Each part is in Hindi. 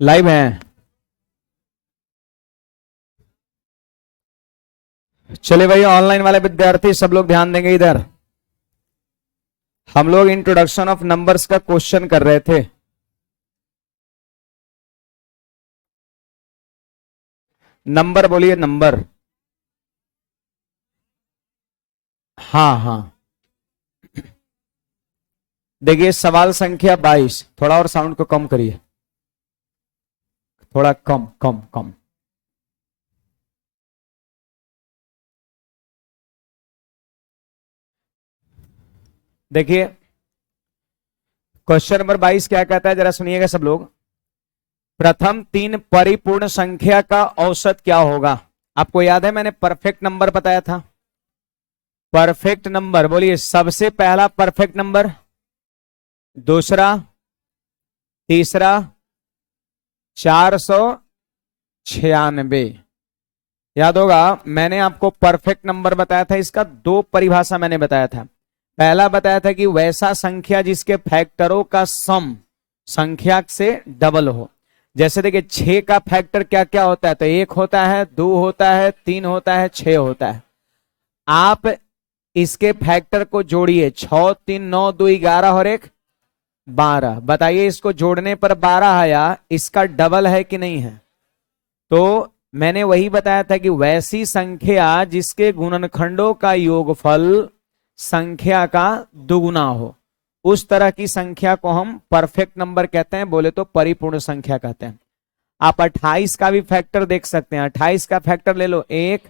लाइव है। चलिए भाई, ऑनलाइन वाले विद्यार्थी सब लोग ध्यान देंगे इधर। हम लोग इंट्रोडक्शन ऑफ नंबर्स का क्वेश्चन कर रहे थे। नंबर बोलिए, नंबर। हाँ हाँ। देखिए सवाल संख्या 22। थोड़ा और साउंड को कम करिए, थोड़ा कम कम कम। देखिए क्वेश्चन नंबर 22 क्या कहता है, जरा सुनिएगा सब लोग। प्रथम तीन परिपूर्ण संख्या का औसत क्या होगा। आपको याद है मैंने परफेक्ट नंबर बताया था। परफेक्ट नंबर बोलिए, सबसे पहला परफेक्ट नंबर, दूसरा, तीसरा, 496। याद होगा मैंने आपको परफेक्ट नंबर बताया था, इसका दो परिभाषा मैंने बताया था। पहला बताया था कि वैसा संख्या जिसके फैक्टरों का सम संख्या से डबल हो। जैसे देखिए 6 का फैक्टर क्या क्या होता है, तो 1 होता है, 2 होता है, 3 होता है, 6 होता है। आप इसके फैक्टर को जोड़िए, 6 3 9 2 11 और 1 12। बताइए इसको जोड़ने पर 12 आया, इसका डबल है कि नहीं है। तो मैंने वही बताया था कि वैसी संख्या जिसके गुणनखंडों का योगफल संख्या का दुगुना हो, उस तरह की संख्या को हम परफेक्ट नंबर कहते हैं, बोले तो परिपूर्ण संख्या कहते हैं। आप 28 का भी फैक्टर देख सकते हैं। 28 का फैक्टर ले लो, 1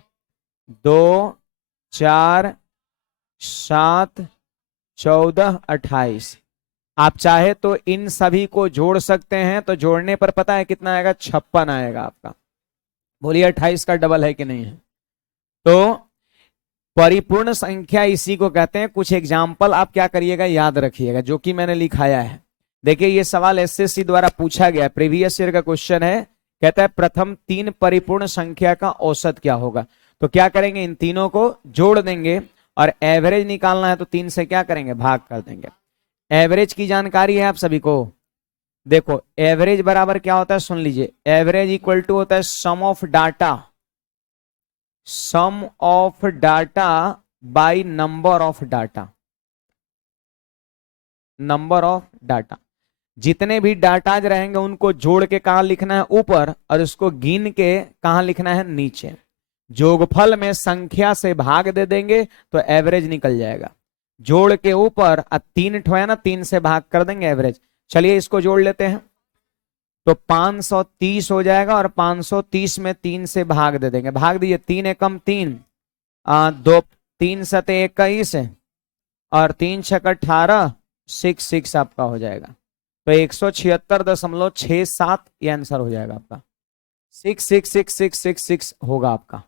2 4 7 14 28। आप चाहे तो इन सभी को जोड़ सकते हैं, तो जोड़ने पर पता है कितना आएगा, 56 आएगा आपका। बोलिए 28 का डबल है कि नहीं है। तो परिपूर्ण संख्या इसी को कहते हैं। कुछ एग्जाम्पल आप क्या करिएगा, याद रखिएगा, जो कि मैंने लिखाया है। देखिए ये सवाल एसएससी द्वारा पूछा गया, प्रीवियस ईयर का क्वेश्चन है। कहता है प्रथम तीन परिपूर्ण संख्या का औसत क्या होगा। तो क्या करेंगे, इन तीनों को जोड़ देंगे और एवरेज निकालना है, तो 3 से क्या करेंगे, भाग कर देंगे। एवरेज की जानकारी है आप सभी को। देखो एवरेज बराबर क्या होता है, सुन लीजिए। एवरेज इक्वल टू होता है sum of data, sum of data by number of data. Number of data, जितने भी डाटाज रहेंगे उनको जोड़ के कहां लिखना है, ऊपर, और उसको गिन के कहां लिखना है, नीचे। जोगफल में संख्या से भाग दे देंगे तो एवरेज निकल जाएगा। जोड़ के ऊपर 3 ठो है ना, 3 से भाग कर देंगे एवरेज। चलिए इसको जोड़ लेते हैं, तो 530 हो जाएगा, और 530 में 3 से भाग दे देंगे। भाग दीजिए, 3 एकम 3, 2 3 सते 21, और 3 छक 18, 6 आपका हो जाएगा। तो 176.67 ये आंसर हो जाएगा आपका। 66666 होगा आपका।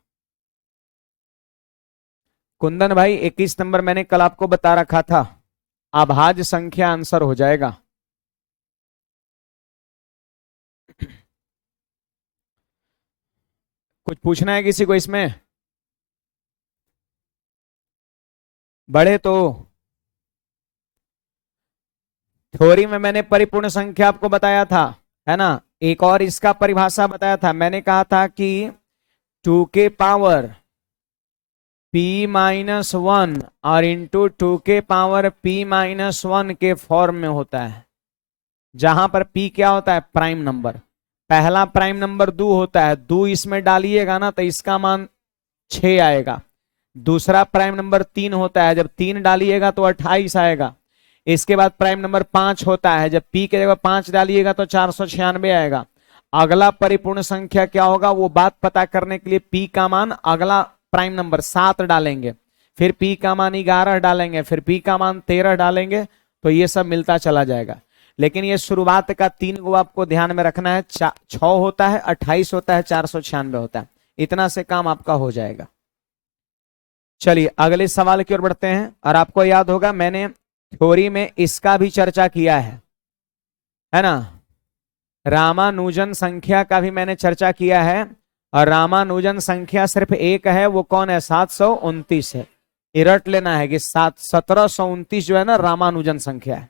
कुंदन भाई 21 नंबर मैंने कल आपको बता रखा था, अभाज्य संख्या आंसर हो जाएगा। कुछ पूछना है किसी को इसमें, बड़े तो। थ्योरी में मैंने परिपूर्ण संख्या आपको बताया था, है ना। एक और इसका परिभाषा बताया था, मैंने कहा था कि 2 के पावर p-1 और इंटू 2 के पावर p-1 के फॉर्म में होता है, जहां पर p क्या होता है, प्राइम नंबर। पहला प्राइम नंबर 2 होता है, 2 इसमें डालिएगा ना तो इसका मान 6 आएगा। दूसरा प्राइम नंबर 3 होता है, जब 3 डालिएगा तो 28 आएगा। इसके बाद प्राइम नंबर 5 होता है, जब p के जगह 5 डालिएगा तो 496 आएगा। अगला परिपूर्ण संख्या क्या होगा, वो बात पता करने के लिए p का मान, अगला प्राइम नंबर 7 डालेंगे, फिर p का मान 11 डालेंगे, फिर p का मान 13 डालेंगे, तो ये सब मिलता चला जाएगा। लेकिन ये शुरुआत का 3 को आपको ध्यान में रखना है। 6 होता है, 28 होता है, 496 होता है। इतना से काम आपका हो जाएगा। चलिए अगले सवाल की ओर बढ़ते हैं। और आपको याद होगा मैंने थ्योरी में इसका भी चर्चा किया है ना। रामानुजन संख्या का भी मैंने चर्चा किया है, और रामानुजन संख्या सिर्फ एक है, वो कौन है, 729 है। ये रट लेना है कि 1729 जो है ना, रामानुजन संख्या है।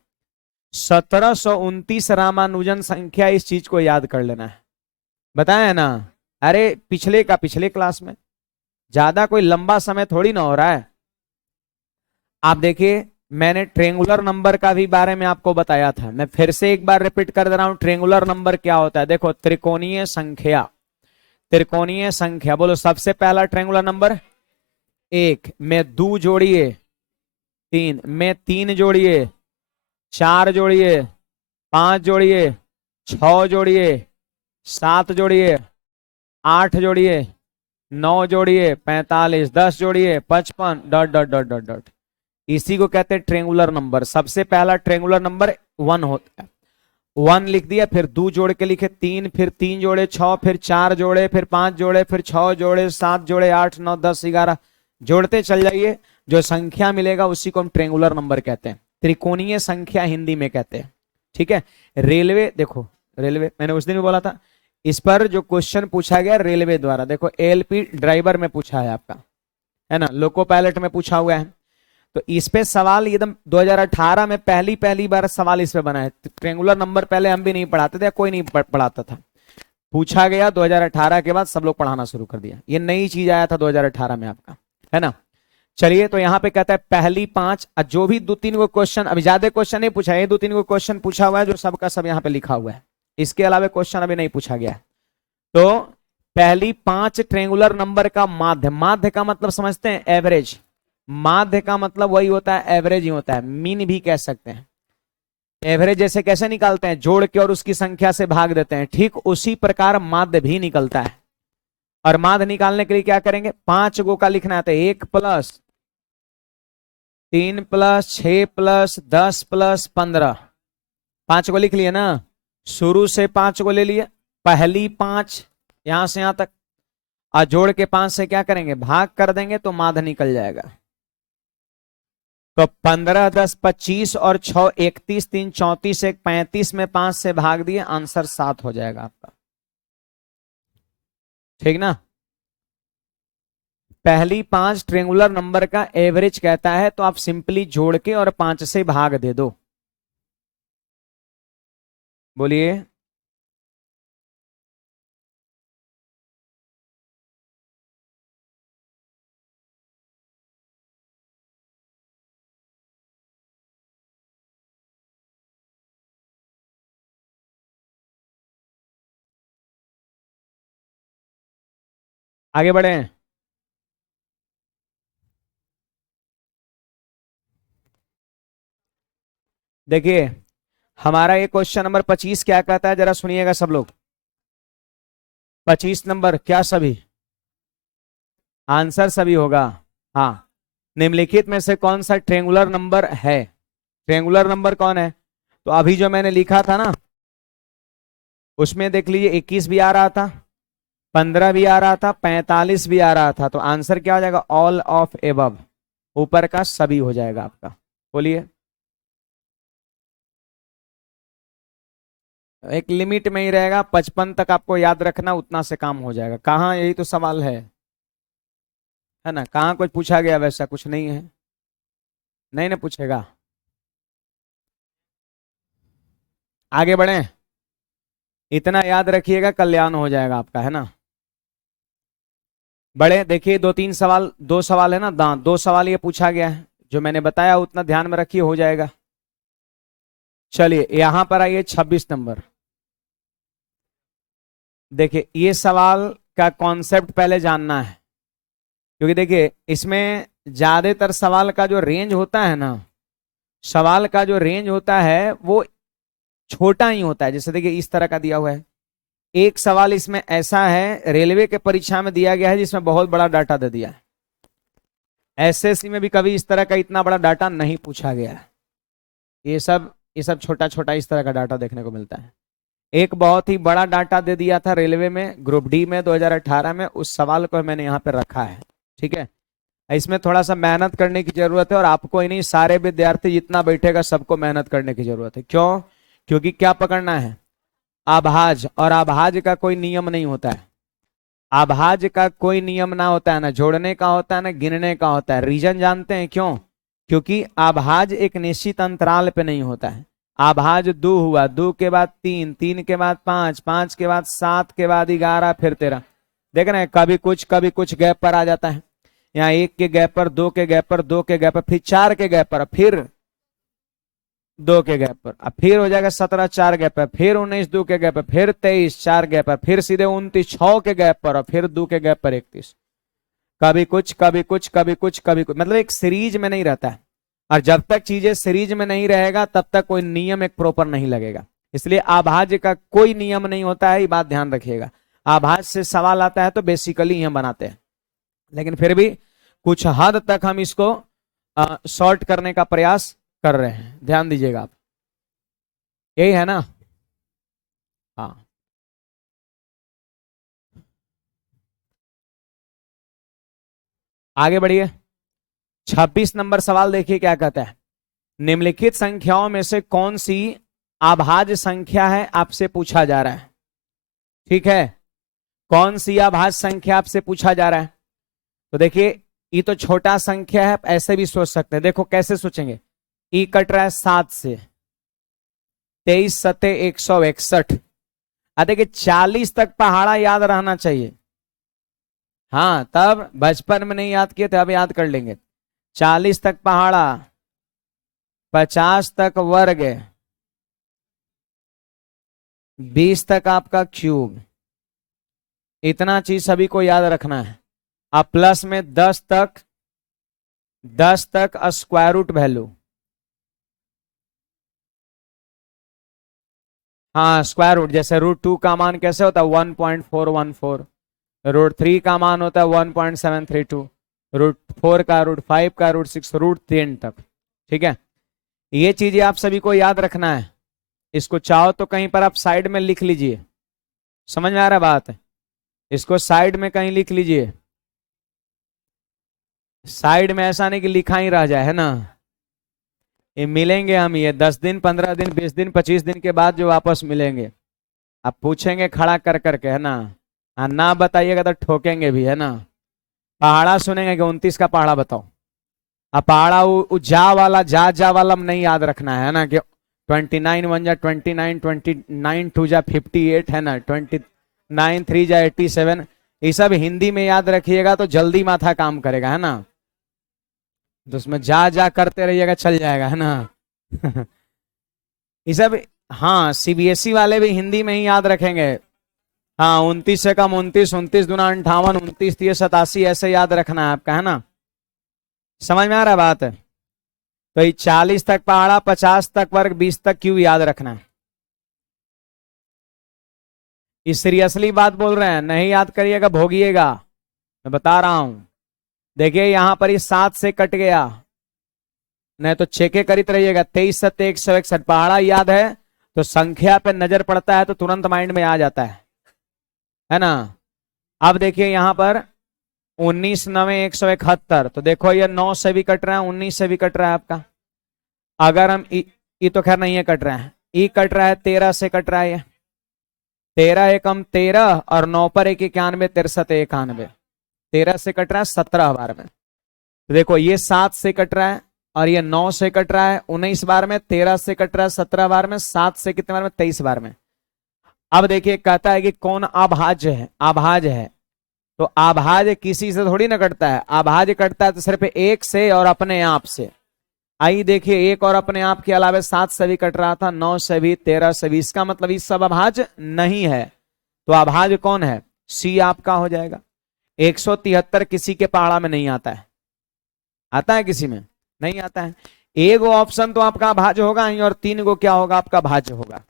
1729 रामानुजन संख्या, इस चीज को याद कर लेना है, बताया ना। अरे पिछले का पिछले क्लास में, ज्यादा कोई लंबा समय थोड़ी ना हो रहा है। आप देखिए, मैंने ट्रेंगुलर नंबर का भी बारे में आपको बताया था, मैं फिर से एक बार रिपीट कर दे रहा हूं। ट्रेंगुलर नंबर क्या होता है? देखो, त्रिकोणीय संख्या, त्रिकोणीय संख्या बोलो। सबसे पहला ट्रेंगुलर नंबर 1 में 2 जोड़िए, 3 में 3 जोड़िए, 4 जोड़िए, 5 जोड़िए, 6 जोड़िए, 7 जोड़िए, 8 जोड़िए, 9 जोड़िए, 45, 10 जोड़िए, 55, dot dot dot dot dot. इसी को कहते हैं ट्रेंगुलर नंबर। सबसे पहला ट्रेंगुलर नंबर 1 होता है। 1 लिख दिया, फिर 2 जोड़ के लिखे 3, फिर 3 जोड़े 6, फिर 4 जोड़े, फिर 5 जोड़े, फिर 6 जोड़े, 7 जोड़े, 8, 9, 10, 11, जोड़ते चल जाइए। जो संख्या मिलेगा उसी को हम ट्रेंगुलर नंबर कहते हैं, त्रिकोणीय संख्या हिंदी में कहते हैं। ठीक है। रेलवे, देखो रेलवे मैंने उस दिन भी बोला था, इस पर जो क्वेश्चन पूछा गया रेलवे द्वारा, देखो एलपी ड्राइवर में पूछा है आपका, है ना, लोको पायलट में पूछा हुआ है। तो इस पे सवाल एकदम 2018 में पहली बार सवाल इस पे बना है। ट्रेंगुलर नंबर पहले हम भी नहीं पढ़ाते थे, कोई नहीं पढ़ाता था, पूछा गया 2018 के बाद सब लोग पढ़ाना शुरू कर दिया। ये नई चीज आया था 2018 में आपका, है ना। चलिए, तो यहाँ पे कहता है पहली 5, जो भी 2-3 को क्वेश्चन, अभी ज्यादा क्वेश्चन नहीं पूछा है, 2-3 को क्वेश्चन पूछा हुआ है जो सबका सब यहाँ पे लिखा हुआ है, इसके अलावा क्वेश्चन अभी नहीं पूछा गया है। तो पहली 5 ट्रेंगुलर नंबर का माध्य, माध्य का मतलब समझते हैं एवरेज, माध्य का मतलब वही होता है, एवरेज ही होता है, मीन भी कह सकते हैं। एवरेज जैसे कैसे निकालते हैं, जोड़ के और उसकी संख्या से भाग देते हैं, ठीक उसी प्रकार माध्य भी निकलता है। और माध्य निकालने के लिए क्या करेंगे, 5 गो का लिखना है, तो 1 + 3 + 6 + 10 + 15, 5 को लिख लिए ना, शुरू से 5 को ले लिए, पहली 5 यहां से यहां तक, और जोड़ के 5 से क्या करेंगे, भाग कर देंगे तो माध्य निकल जाएगा। तो 15, 10, 25 और 6, 31, 3, 34, 1, 35 में 5 से भाग दिए, आंसर 7 हो जाएगा आपका। ठीक ना। पहली 5 ट्रेंगुलर नंबर का एवरेज कहता है, तो आप सिंपली जोड़ के और 5 से भाग दे दो। बोलिए। आगे बढ़े। देखिए, हमारा ये क्वेश्चन नंबर 25 क्या कहता है, जरा सुनिएगा सब लोग। 25 नंबर क्या सभी, आंसर सभी होगा। हाँ, निम्नलिखित में से कौन सा ट्रेंगुलर नंबर है, ट्रेंगुलर नंबर कौन है? तो अभी जो मैंने लिखा था ना, उसमें देख लीजिए 21 भी आ रहा था, 15 भी आ रहा था, 45 भी आ रहा था, तो आंसर क्या हो जाएगा, ऑल ऑफ एबव, ऊपर का सभी हो जाएगा आपका। बोलिए। एक लिमिट में ही रहेगा, 55 तक आपको याद रखना, उतना से काम हो जाएगा। कहाँ, यही तो सवाल है ना, कहाँ कुछ पूछा गया वैसा कुछ नहीं है, नहीं ना पूछेगा। आगे बढ़े, इतना याद रखिएगा, कल्याण हो जाएगा आपका, है ना। बड़े देखिए, 2-3 सवाल, 2 सवाल है ना, 2 सवाल ये पूछा गया है, जो मैंने बताया उतना ध्यान में रखिए, हो जाएगा। चलिए यहां पर आइए, 26 नंबर। देखिए, ये सवाल का कॉन्सेप्ट पहले जानना है, क्योंकि देखिए इसमें ज्यादातर सवाल का जो रेंज होता है ना, सवाल का जो रेंज होता है वो छोटा ही होता है। जैसे देखिए इस तरह का दिया हुआ है, एक सवाल इसमें ऐसा है रेलवे के परीक्षा में दिया गया है जिसमें बहुत बड़ा डाटा दे दिया है। एसएससी में भी कभी इस तरह का इतना बड़ा डाटा नहीं पूछा गया है। ये सब छोटा छोटा इस तरह का डाटा देखने को मिलता है। एक बहुत ही बड़ा डाटा दे दिया था रेलवे में, ग्रुप डी में 2018 में, उस सवाल को मैंने यहाँ पे रखा है। ठीक है, इसमें थोड़ा सा मेहनत करने की जरूरत है, और आपको ही नहीं, सारे विद्यार्थी जितना बैठेगा सबको मेहनत करने की जरूरत है। क्यों? क्योंकि क्या पकड़ना है, आभाज, और आभाज का कोई नियम नहीं होता है, आभाज का कोई नियम ना होता है, ना जोड़ने का होता है ना गिनने का होता है। रीजन जानते हैं क्यों? क्योंकि आभाज एक निश्चित अंतराल पे नहीं होता है, आभाज दो हुआ, दो के बाद तीन, तीन के बाद पांच, पांच के बाद सात, के बाद 11, फिर 13। देख रहे हैं, कभी कुछ गैप पर आ जाता है। यहाँ एक के गैप पर, दो के गैप पर, दो के गैप पर, फिर चार के गैप पर, फिर दो के गैप पर, अब फिर हो जाएगा 17 चार गैप पर, फिर 19 दो के गैप पर, फिर 23 चार गैप पर, फिर सीधे 29 6 के गैप पर, और फिर दो के गैप पर 31। कभी कुछ कभी कुछ कभी कुछ कभी कुछ, मतलब एक सीरीज में नहीं रहता है। और जब तक चीजें सीरीज में नहीं रहेगा तब तक कोई नियम एक प्रॉपर नहीं लगेगा। इसलिए आभाज्य का कोई नियम नहीं होता है, ये बात ध्यान रखिएगा। आभाज्य से सवाल आता है तो बेसिकली हम बनाते हैं, लेकिन फिर भी कुछ हद तक हम इसको सॉर्ट करने का प्रयास कर रहे हैं, ध्यान दीजिएगा आप। यही है ना? हाँ, आगे बढ़िए। 26 नंबर सवाल देखिए क्या कहता है। निम्नलिखित संख्याओं में से कौन सी अभाज्य संख्या है, आपसे पूछा जा रहा है। ठीक है, कौन सी अभाज्य संख्या आपसे पूछा जा रहा है। तो देखिए, ये तो छोटा संख्या है, ऐसे भी सोच सकते हैं। देखो कैसे सोचेंगे। ई कट रहा है 7 से, 23 सत्ते 161। देखिए 40 तक पहाड़ा याद रहना चाहिए। हाँ, तब बचपन में नहीं याद किए थे, अब याद कर लेंगे। 40 तक पहाड़ा, 50 तक वर्ग, 20 तक आपका क्यूब, इतना चीज सभी को याद रखना है। अब प्लस में 10 तक, 10 तक स्क्वायर रूट वैल्यू। हाँ, स्क्वायर रूट, जैसे √2 का मान कैसे होता है 1.414, √3 का मान होता है 1.732, √4 का, √5 का, √6, √10 तक। ठीक है, ये चीजें आप सभी को याद रखना है। इसको चाहो तो कहीं पर आप साइड में लिख लीजिए, समझ में आ रहा है बात? इसको साइड में कहीं लिख लीजिए। साइड में ऐसा नहीं कि लिखा ही रह जाए, है ना। ये मिलेंगे हम, ये 10 दिन 15 दिन 20 दिन 25 दिन के बाद जो वापस मिलेंगे। आप पूछेंगे खड़ा कर करके, है ना। हाँ, ना बताइएगा तो ठोकेंगे भी, है ना। पहाड़ा सुनेंगे कि 29 का पहाड़ा बताओ। अब पहाड़ा जा वाला, जा वाला नहीं याद रखना है ना, कि 29 1 जा 29, 29 2 जा 58, है ना, 29 3 जा 87। ये सब हिंदी में याद रखिएगा तो जल्दी माथा काम करेगा, है ना। तो उसमें जा करते रहिएगा, चल जाएगा, है ना। ये सब, हाँ, सीबीएसई वाले भी हिंदी में ही याद रखेंगे। हाँ, 29 से कम 29, 29 दूना 58, 29 3 87, ऐसे याद रखना है आपका, है ना। समझ में आ रहा है बात? तो ये 40 तक पहाड़ा, 50 तक वर्ग, 20 तक क्यों याद रखना है। ये सीरियसली बात बोल रहे हैं, नहीं याद करिएगा भोगिएगा, मैं बता रहा हूं। देखिए यहां पर ये 7 से कट गया, नहीं तो चेके करीत रहिएगा। 23 सत्ते 161, पहाड़ा याद है तो संख्या पे नजर पड़ता है तो तुरंत माइंड में आ जाता है ना। अब देखिए यहां पर 19 9 171, तो देखो ये 9 से भी कट रहा है, 19 से भी कट रहा है आपका। अगर हम ई तो खैर नहीं है कट रहा है, ई कट रहा है, 13 से कट रहा है ये। 13 एकम 13 और 9 पर 1 91, 63 91, 13 से कट रहा है 17 बार में। तो देखो ये 7 से कट रहा है और ये 9 से कट रहा है 19 बार में, 13 से कट रहा है 17 बार में, 7 से कितने बार में 23 बार में। अब देखिए कहता है कि कौन अभाज्य है, अभाज्य है। तो अभाज्य किसी से थोड़ी ना कटता है, अभाज्य कटता है तो सिर्फ एक से और अपने आप से। आइए देखिए, एक और अपने आप के अलावा 7 से भी कट रहा था, 9 से भी, 13 से भी, इसका मतलब इस सब अभाज्य नहीं है। तो अभाज्य कौन है? सी आपका हो जाएगा। 173 किसी के पहाड़ा में नहीं आता है, आता है किसी में? नहीं आता है। एक ऑप्शन तो आपका भाज्य होगा ही, और 3 गो क्या होगा आपका भाज्य होगा।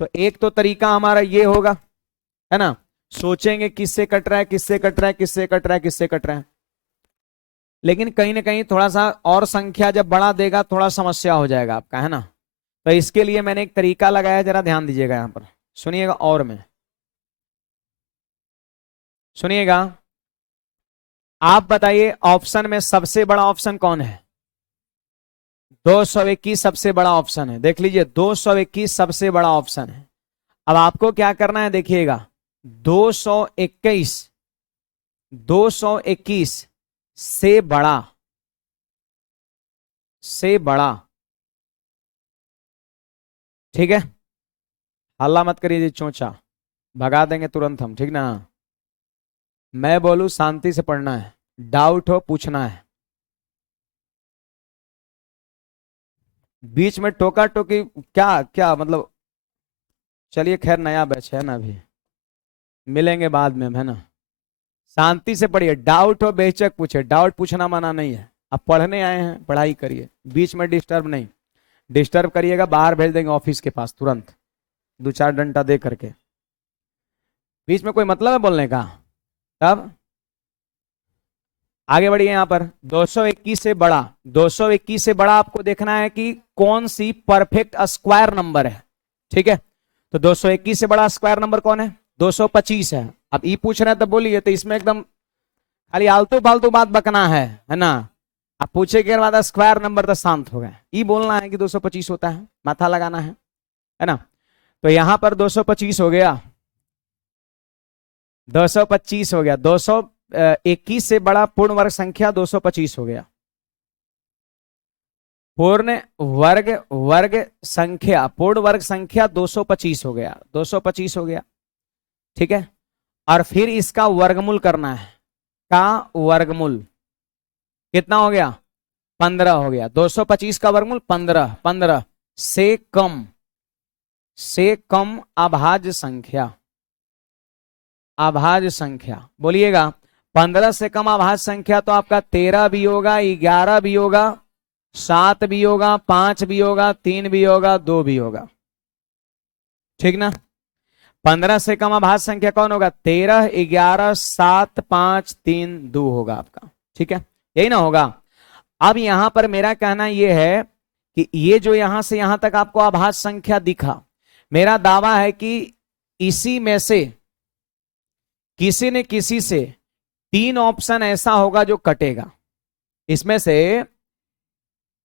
तो एक तो तरीका हमारा ये होगा, है ना, सोचेंगे किससे कट रहा है, किससे कट रहा है, किससे कट रहा है, किससे कट रहा है। लेकिन कहीं ना कहीं थोड़ा सा और संख्या जब बढ़ा देगा थोड़ा समस्या हो जाएगा आपका, है ना। तो इसके लिए मैंने एक तरीका लगाया, जरा ध्यान दीजिएगा यहां पर, सुनिएगा और में सुनिएगा। आप बताइए ऑप्शन में सबसे बड़ा ऑप्शन कौन है? 221 सबसे बड़ा ऑप्शन है, देख लीजिए 221 सबसे बड़ा ऑप्शन है। अब आपको क्या करना है देखिएगा, 221, 221 से बड़ा, से बड़ा ठीक है, हल्ला मत करिए जी, चोंचा भगा देंगे तुरंत हम, ठीक ना। मैं बोलूं शांति से पढ़ना है, डाउट हो पूछना है, बीच में टोका टोकी क्या क्या मतलब। चलिए खैर नया बैच है ना, अभी मिलेंगे बाद में, है ना। शांति से पढ़िए, डाउट हो बेशक पूछे, डाउट पूछना मना नहीं है। आप पढ़ने आए हैं, पढ़ाई करिए, बीच में डिस्टर्ब नहीं। डिस्टर्ब करिएगा बाहर भेज देंगे ऑफिस के पास तुरंत, दो चार डंडा दे करके। बीच में कोई मतलब है बोलने का? तब आगे बढ़िए, यहां पर 221 से बड़ा, 221 से बड़ा आपको देखना है कि कौन सी परफेक्ट स्क्वायर नंबर है। ठीक है, तो 221 से बड़ा स्क्वायर नंबर कौन है? 225 है। अब ई पूछ रहे हैं तो बोलिए, तो इसमें एकदम खाली आलतू फालतू बात बकना है ना। आप पूछे के बाद स्क्वायर नंबर तो शांत हो गए, ई बोलना है कि 225 होता है, माथा लगाना है ना। तो यहां पर 225 हो गया, 225 हो गया, 221 से बड़ा पूर्ण वर्ग संख्या 225 हो गया। पूर्ण वर्ग वर्ग संख्या, पूर्ण वर्ग संख्या 225 हो गया, 225 हो गया। ठीक है, और फिर इसका वर्गमूल करना है, का वर्गमूल कितना हो गया? 15 हो गया। 225 का वर्गमूल 15, 15 से कम अभाज्य संख्या, अभाज्य संख्या बोलिएगा। 15 से कम अभाज्य संख्या तो आपका 13 भी होगा, 11 भी होगा, 7 भी होगा, 5 भी होगा, 3 भी होगा, 2 भी होगा, ठीक ना। 15 से कम अभाज्य संख्या कौन होगा? 13, 11, 7, 5, 3, 2 होगा आपका। ठीक है, यही ना होगा। अब यहां पर मेरा कहना यह है कि ये जो यहां से यहां तक आपको अभाज्य संख्या दिखा, मेरा दावा है कि इसी में से किसी न किसी से 3 ऑप्शन ऐसा होगा जो कटेगा। इसमें से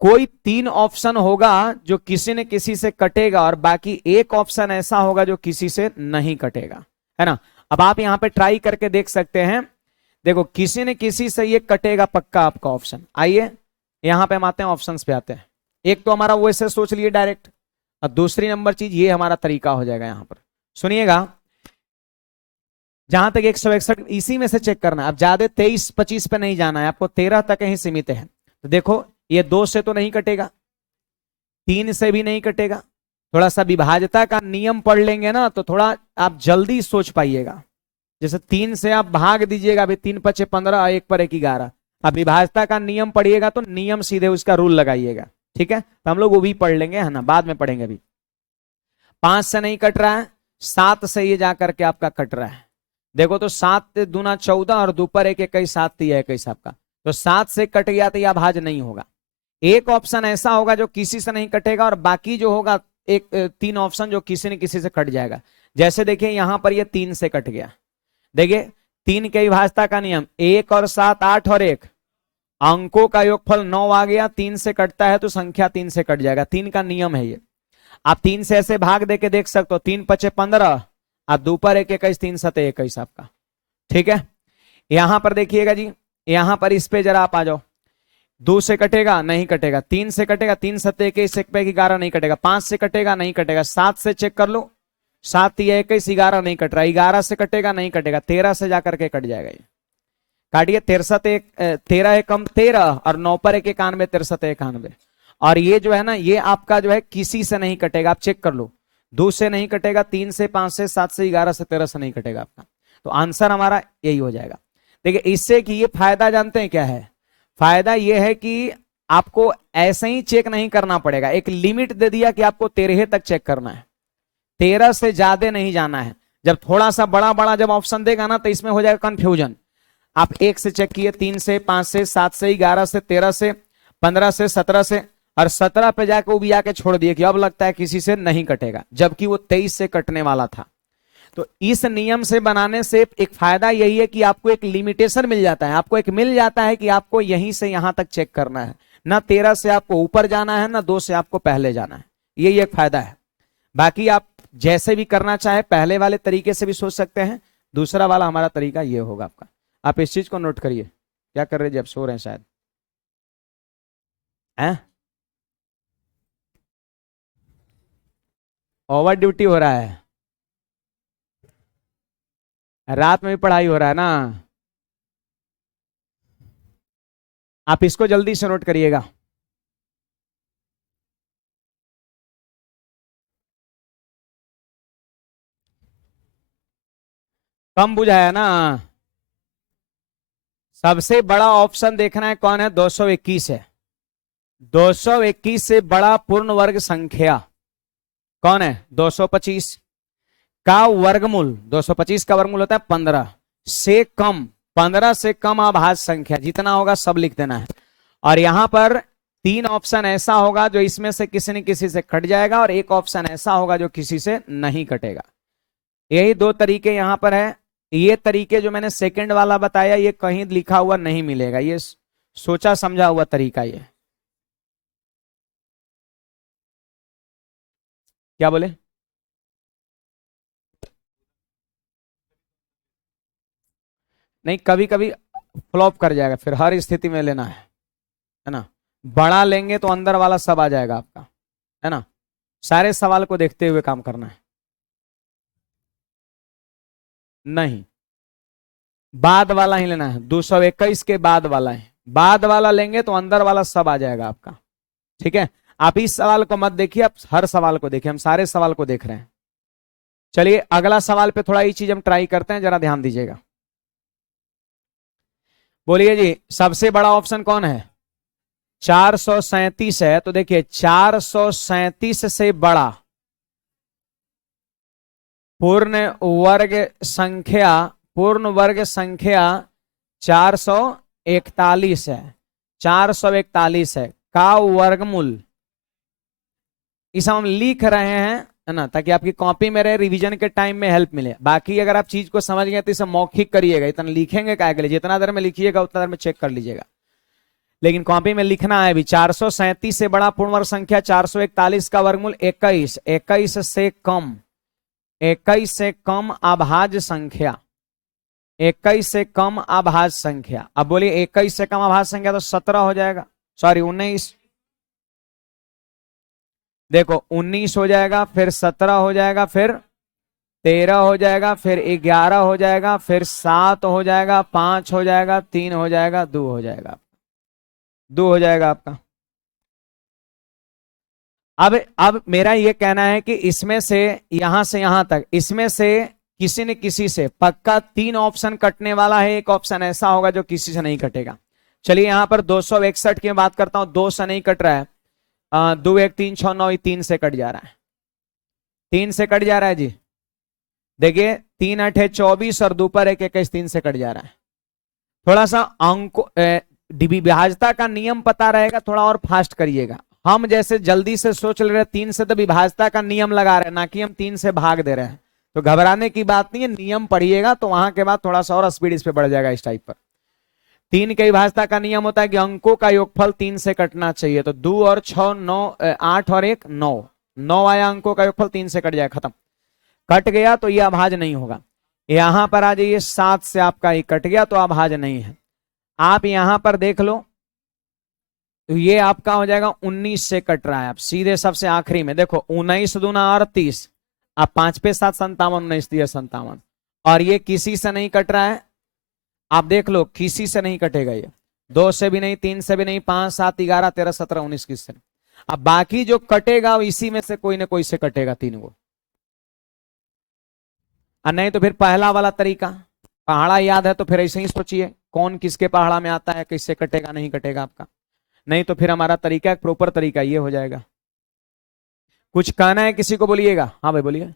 कोई 3 ऑप्शन होगा जो किसी न किसी से कटेगा, और बाकी एक ऑप्शन ऐसा होगा जो किसी से नहीं कटेगा, है ना। अब आप यहां पे ट्राई करके देख सकते हैं। देखो किसी न किसी से ये कटेगा पक्का आपका ऑप्शन। आइए यहां पे हम आते हैं, ऑप्शंस पे आते हैं। एक तो हमारा वो ऐसे सोच लिए डायरेक्ट, और दूसरी नंबर चीज ये हमारा तरीका हो जाएगा। यहां पर सुनिएगा, जहां तक 161 इसी में से चेक करना है। अब ज्यादा 23 25 पे नहीं जाना है आपको, 13 तक ही सीमित है। तो देखो ये 2 से तो नहीं कटेगा, 3 से भी नहीं कटेगा। थोड़ा सा विभाज्यता का नियम पढ़ लेंगे ना तो थोड़ा आप जल्दी सोच पाइएगा। जैसे 3 से आप भाग दीजिएगा, अभी 3 पचे 15, 1 पर 1 11। अब विभाज्यता का नियम पढ़िएगा तो नियम सीधे उसका रूल लगाइएगा। ठीक है, तो हम लोग वो भी पढ़ लेंगे, है ना, बाद में पढ़ेंगे। अभी 5 से नहीं कट रहा है, 7 से ये जाकर के आपका कट रहा है। देखो तो 7 दूना 14 और दोपहर 1 21 7 3 21 आपका, तो 7 से कट गया तो यह भाज्य नहीं होगा। एक ऑप्शन ऐसा होगा जो किसी से नहीं कटेगा, और बाकी जो होगा एक 3 ऑप्शन जो किसी न किसी से कट जाएगा। जैसे देखिए यहां पर ये 3 से कट गया। देखिए 3 के विभाज्यता का नियम, 1 और 7 8 और 1 अंकों का योगफल 9 आ गया। 3 से कटता है तो संख्या 3 से कट जाएगा, 3 का नियम है ये। आप 3 से ऐसे भाग दे के देख सकते हो, 3 पचे 15 और दोपहर 1 21 3 सते 21 आपका। ठीक है, यहां पर देखिएगा जी, यहां पर इस पे जरा आप आ जाओ। 2 से कटेगा नहीं कटेगा, 3 से कटेगा, 3 सत्ते 21 1 पे 11 नहीं कटेगा, 5 से कटेगा नहीं कटेगा, 7 से चेक कर लो, 7 या 21 11 नहीं कट रहा, 11 से कटेगा नहीं कटेगा, 13 से जाकर के कट जाएगा ये। काटिए, 13 एकम 13 और 9 पर 1 91, 63 91। और ये जो है ना, ये आपका जो है किसी से नहीं कटेगा, आप चेक कर लो। 2 से नहीं कटेगा, 3 से 5 से 7 से 11 से 13 से नहीं कटेगा आपका। तो आंसर हमारा यही हो जाएगा। देखिए इससे कि ये फायदा जानते हैं क्या है? फायदा ये है कि आपको ऐसे ही चेक नहीं करना पड़ेगा, एक लिमिट दे दिया कि आपको 13 तक चेक करना है, 13 से ज्यादा नहीं जाना है। जब थोड़ा सा बड़ा बड़ा जब ऑप्शन देगा ना तो इसमें हो जाएगा कंफ्यूजन। आप 1 से चेक किए, 3 से 5 से 7 से 11 से 13 से 15 से 17 से, और 17 पे जाके वो भी आके छोड़ दिए कि अब लगता है किसी से नहीं कटेगा, जबकि वो 23 से कटने वाला था। तो इस नियम से बनाने से एक फायदा यही है कि आपको एक लिमिटेशन मिल जाता है, आपको एक मिल जाता है कि आपको यहीं से यहां तक चेक करना है, ना 13 से आपको ऊपर जाना है, ना 2 से आपको पहले जाना है। यही एक फायदा है। बाकी आप जैसे भी करना चाहे, पहले वाले तरीके से भी सोच सकते हैं, दूसरा वाला हमारा तरीका ये होगा आपका। आप इस चीज को नोट करिए। क्या कर रहे हैं जी? आप सो रहे हैं शायद, हैं? ओवर ड्यूटी हो रहा है, रात में भी पढ़ाई हो रहा है ना। आप इसको जल्दी से नोट करिएगा। कम बुझाया ना। सबसे बड़ा ऑप्शन देखना है कौन है, 221 है। 221 से बड़ा पूर्ण वर्ग संख्या कौन है, 225 का वर्गमूल। 225 का वर्गमूल होता है 15 से कम। 15 से कम अभाज्य संख्या जितना होगा सब लिख देना है। और यहां पर तीन ऑप्शन ऐसा होगा जो इसमें से किसी न किसी से कट जाएगा, और एक ऑप्शन ऐसा होगा जो किसी से नहीं कटेगा। यही दो तरीके यहां पर है। ये तरीके जो मैंने सेकंड वाला बताया ये कहीं लिखा हुआ नहीं मिलेगा, ये सोचा समझा हुआ तरीका ये। क्या बोले? नहीं, कभी कभी फ्लॉप कर जाएगा, फिर हर स्थिति में लेना है ना। बड़ा लेंगे तो अंदर वाला सब आ जाएगा आपका, है ना। सारे सवाल को देखते हुए काम करना है। नहीं, बाद वाला ही लेना है, 221 के बाद वाला है। बाद वाला लेंगे तो अंदर वाला सब आ जाएगा आपका। ठीक है, आप इस सवाल को मत देखिए, आप हर सवाल को देखिए, हम सारे सवाल को देख रहे हैं। चलिए अगला सवाल पे थोड़ा ये चीज हम ट्राई करते हैं, जरा ध्यान दीजिएगा। बोलिए जी, सबसे बड़ा ऑप्शन कौन है, 437 है। तो देखिए 437 से बड़ा पूर्ण वर्ग संख्या, पूर्ण वर्ग संख्या 441 है। 441 है का वर्गमूल, इसे हम लिख रहे हैं, है ना, ताकि आपकी कॉपी में रहे, रिवीजन के टाइम में हेल्प मिले। बाकी अगर आप चीज को समझ गए तो इसे मौखिक करिएगा, इतना लिखेंगे क्या के लिए, जितना देर में लिखिएगा उतना देर में चेक कर लीजिएगा। लेकिन कॉपी में लिखना है भी, 437 से बड़ा पूर्ण वर्ग संख्या 441 का वर्गमूल 21, 21 से कम, 21 से कम अभाज्य संख्या, 21 से कम अभाज्य संख्या। अब बोलिए 21 से कम अभाज्य संख्या तो 17 हो जाएगा, सॉरी 19। देखो 19 हो जाएगा, फिर 17 हो जाएगा, फिर 13 हो जाएगा, फिर 11 हो जाएगा, फिर 7 हो जाएगा, 5 हो जाएगा, 3 हो जाएगा, 2 हो जाएगा, 2 हो जाएगा आपका। अब मेरा ये कहना है कि इसमें से यहां से यहां तक, इसमें से किसी न किसी से पक्का तीन ऑप्शन कटने वाला है, एक ऑप्शन ऐसा होगा जो किसी से नहीं कटेगा। चलिए यहां पर 261 की बात करता हूं, 2 से नहीं कट रहा है। 2 1 3 6 9, 3 से कट जा रहा है, 3 से कट जा रहा है जी। देखिए 3 8 है 24 और 2 पर 1 21, 3 से कट जा रहा है। थोड़ा सा अंक विभाज्यता का नियम पता रहेगा, थोड़ा और फास्ट करिएगा। हम जैसे जल्दी से सोच ले रहे हैं 3 से, तो विभाज्यता का नियम लगा रहे हैं, ना कि हम 3 से भाग दे रहे हैं। तो घबराने की बात नहीं है, नियम पढ़िएगा तो वहां के बाद थोड़ा सा और स्पीड इस पे बढ़ जाएगा इस टाइप पर। 3 के विभाज्यता का नियम होता है कि अंकों का योगफल 3 से कटना चाहिए। तो 2 और 6 9, 8 और 1 9, 9 आया, अंकों का योगफल 3 से कट जाए, खत्म। कट गया तो ये अभाज्य नहीं होगा। यहां पर आ जाइए, 7 से आपका ये कट गया तो अभाज्य नहीं है। आप यहां पर देख लो, तो ये आपका हो जाएगा 19 से कट रहा है। आप सीधे सबसे आखिरी में देखो, 19 दूना 38, आप 5 पे 7 57, 19 दिया 57, और ये किसी से नहीं कट रहा है। आप देख लो किसी से नहीं कटेगा ये, 2 से भी नहीं, 3 से भी नहीं, 5 7 11 13 17 19 किसी से नहीं। अब बाकी जो कटेगा इसी में से कोई ना कोई से कटेगा, तीन को। और नहीं तो फिर पहला वाला तरीका, पहाड़ा याद है तो फिर ऐसे ही सोचिए कौन किसके पहाड़ा में आता है, किससे कटेगा नहीं कटेगा आपका। नहीं तो फिर हमारा तरीका, एक प्रॉपर तरीका ये हो जाएगा। कुछ कहना है किसी को, बोलिएगा। हाँ भाई बोलिए।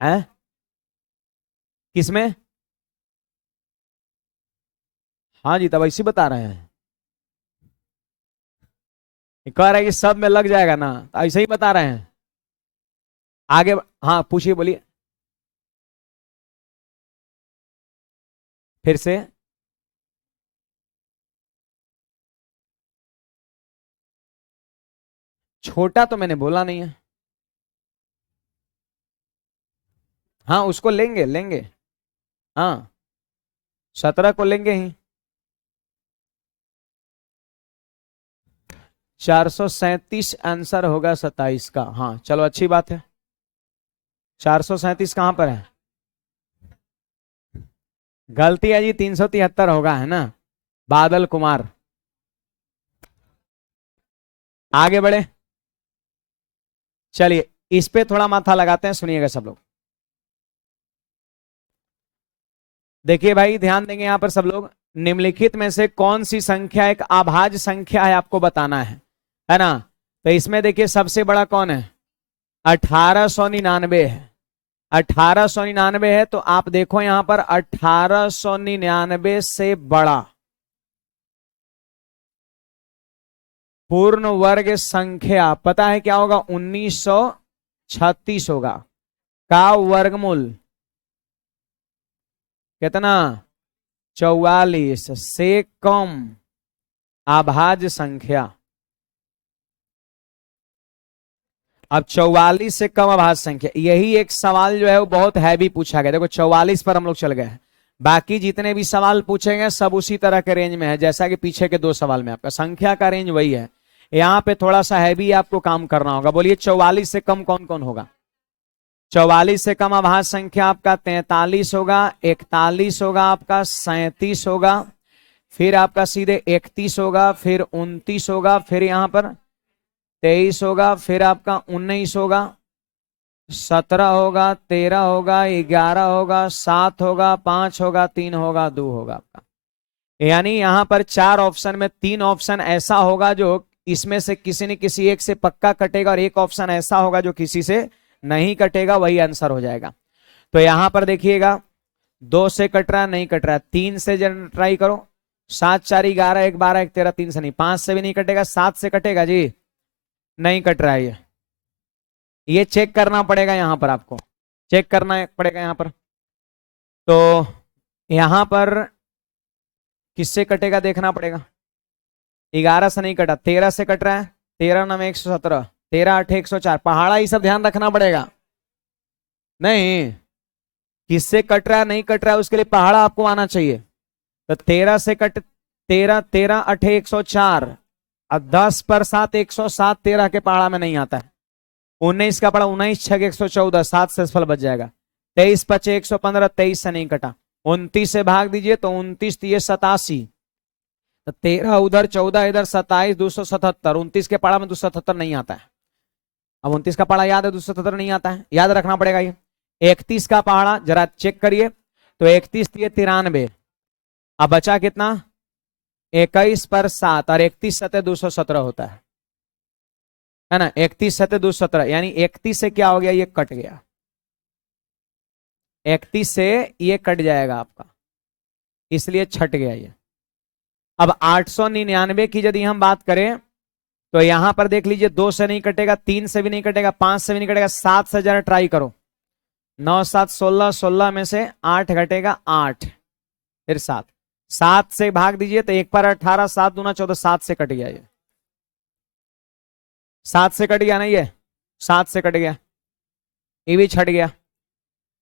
हैं किसमें? हाँ जी, तब ऐसे बता रहे हैं, कह रहे हैं कि सब में लग जाएगा ना, तो ऐसे ही बता रहे हैं आगे। हाँ पूछिए, बोलिए फिर से। छोटा तो मैंने बोला नहीं है। हाँ उसको लेंगे लेंगे, हाँ 17 को लेंगे ही। 437 आंसर होगा 27 का। हाँ चलो अच्छी बात है। 437 कहां पर है? गलती है जी, 373 होगा, है ना। बादल कुमार। आगे बढ़े, चलिए इस पे थोड़ा माथा लगाते हैं, सुनिएगा सब लोग। देखिए भाई ध्यान देंगे यहां पर सब लोग। निम्नलिखित में से कौन सी संख्या एक अभाज्य संख्या है, आपको बताना है ना। तो इसमें देखिए सबसे बड़ा कौन है? 1899 है। 1899 है, तो आप देखो यहां पर 1899 से बड़ा पूर्ण वर्ग संख्या पता है क्या होगा? 1936 होगा। का वर्गमूल कितना? 44 से कम अभाज्य संख्या। अब 44 से कम अभाज्य संख्या, यही एक सवाल जो है वो बहुत हैवी पूछा गया। देखो 44 पर हम लोग चल गए, बाकी जितने भी सवाल पूछेंगे सब उसी तरह के रेंज में है जैसा कि पीछे के 2 सवाल में आपका संख्या का रेंज वही है। यहाँ पे थोड़ा सा हैवी आपको काम करना होगा। बोलिए 44 से कम कौन कौन होगा? 44 से कम अभाज्य संख्या आपका 43 होगा, 41 होगा, आपका 37 होगा, फिर आपका सीधे 31 होगा, फिर 29 होगा, फिर यहां पर 23 होगा, फिर आपका 19 होगा, 17 होगा, 13 होगा, 11 होगा, 7 होगा, 5 होगा, 3 होगा, 2 होगा आपका। यानी यहां पर 4 ऑप्शन में 3 ऑप्शन ऐसा होगा जो इसमें से किसी न किसी एक से पक्का कटेगा, और एक ऑप्शन ऐसा होगा जो किसी से नहीं कटेगा, वही आंसर हो जाएगा। तो यहां पर देखिएगा 2 से कट रहा है, नहीं कट रहा है। 3 से ट्राई करो, 7 4 11 1 12 1 13, 3 से नहीं। 5 से भी नहीं कटेगा, 7 से कटेगा जी, नहीं कट रहा है। ये चेक करना पड़ेगा, यहां पर आपको चेक करना पड़ेगा यहां पर। तो यहां पर किससे कटेगा देखना पड़ेगा। 11 से नहीं कटा, 13 से कट रहा है। 13 9 117, 13 8 104, पहाड़ा ये सब ध्यान रखना पड़ेगा। नहीं, किससे कट रहा है नहीं कट रहा है उसके लिए पहाड़ा आपको आना चाहिए। तो 13 से कट, 13 13 8 104, और 10 पर 7 107, 13 के पहाड़ा में नहीं आता है। 19 का पड़ा, 19 6 114, 7 से फल बच जाएगा। 23 5 115, 23 से नहीं कटा। 29 से भाग दीजिए तो 29 ये 87, तो 13 उधर, 14 इधर, 27 277, 29 के पाड़ा में 277 नहीं आता है। अब 29 का पाड़ा याद है, 277 नहीं आता है, याद रखना पड़ेगा ये। 31 का पहाड़ा जरा चेक करिए, तो 31 ये 93, अब बचा कितना? 21 पर 7, और 31 सतह 217 होता है ना। 31 सतह 217, यानी 31 से क्या हो गया? ये कट गया। 31 से ये कट जाएगा आपका, इसलिए छट गया ये। अब 899 की यदि हम बात करें तो यहां पर देख लीजिए, 2 से नहीं कटेगा, 3 से भी नहीं कटेगा, 5 से भी नहीं कटेगा, 7 से जरा ट्राई करो। 9 7 16, 16 में से 8 घटेगा 8, फिर 7, 7 से भाग दीजिए तो 1 पर 18, 7 दूना 14, 7 से कट गया ये। 7 से कट गया ना ये, 7 से कट गया, ये भी छट गया।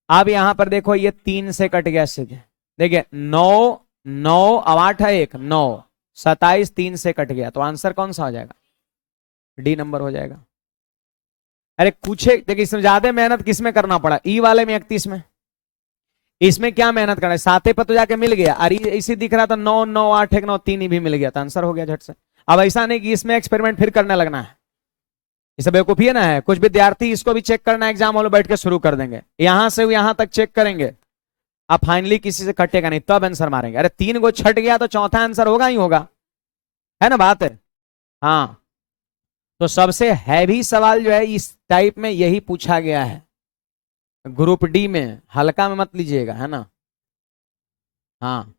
अब यहां पर देखो ये 3 से कट गया सीधे। देखिए 9 9, अब 8 है 1 9, 27 3 से कट गया, तो आंसर कौन सा हो जाएगा? डी नंबर हो जाएगा। अरे पूछे, देखिए इसमें ज्यादा मेहनत किसमें करना पड़ा? ई वाले में 31 में। इसमें क्या मेहनत करना है? साते पर तो जाके मिल गया, अरे इसी दिख रहा था 9 9 8 1 9, 3 ही भी मिल गया, तो आंसर हो गया झट से। अब ऐसा नहीं कि इसमें एक्सपेरिमेंट फिर करने लगना है, ये सब बेवकूफी है ना। है कुछ विद्यार्थी इसको भी चेक करना एग्जाम हॉल में बैठ के शुरू कर देंगे, यहां से यहां तक चेक करेंगे, अब फाइनली किसी से कटेगा नहीं, तब आंसर मारेंगे। अरे 3 को छट गया तो चौथा आंसर होगा ही होगा, है ना बात है। हाँ, तो सबसे हैवी सवाल जो है इस टाइप में यही पूछा गया है, ग्रुप डी में, हल्का में मत लीजिएगा, है ना। हाँ,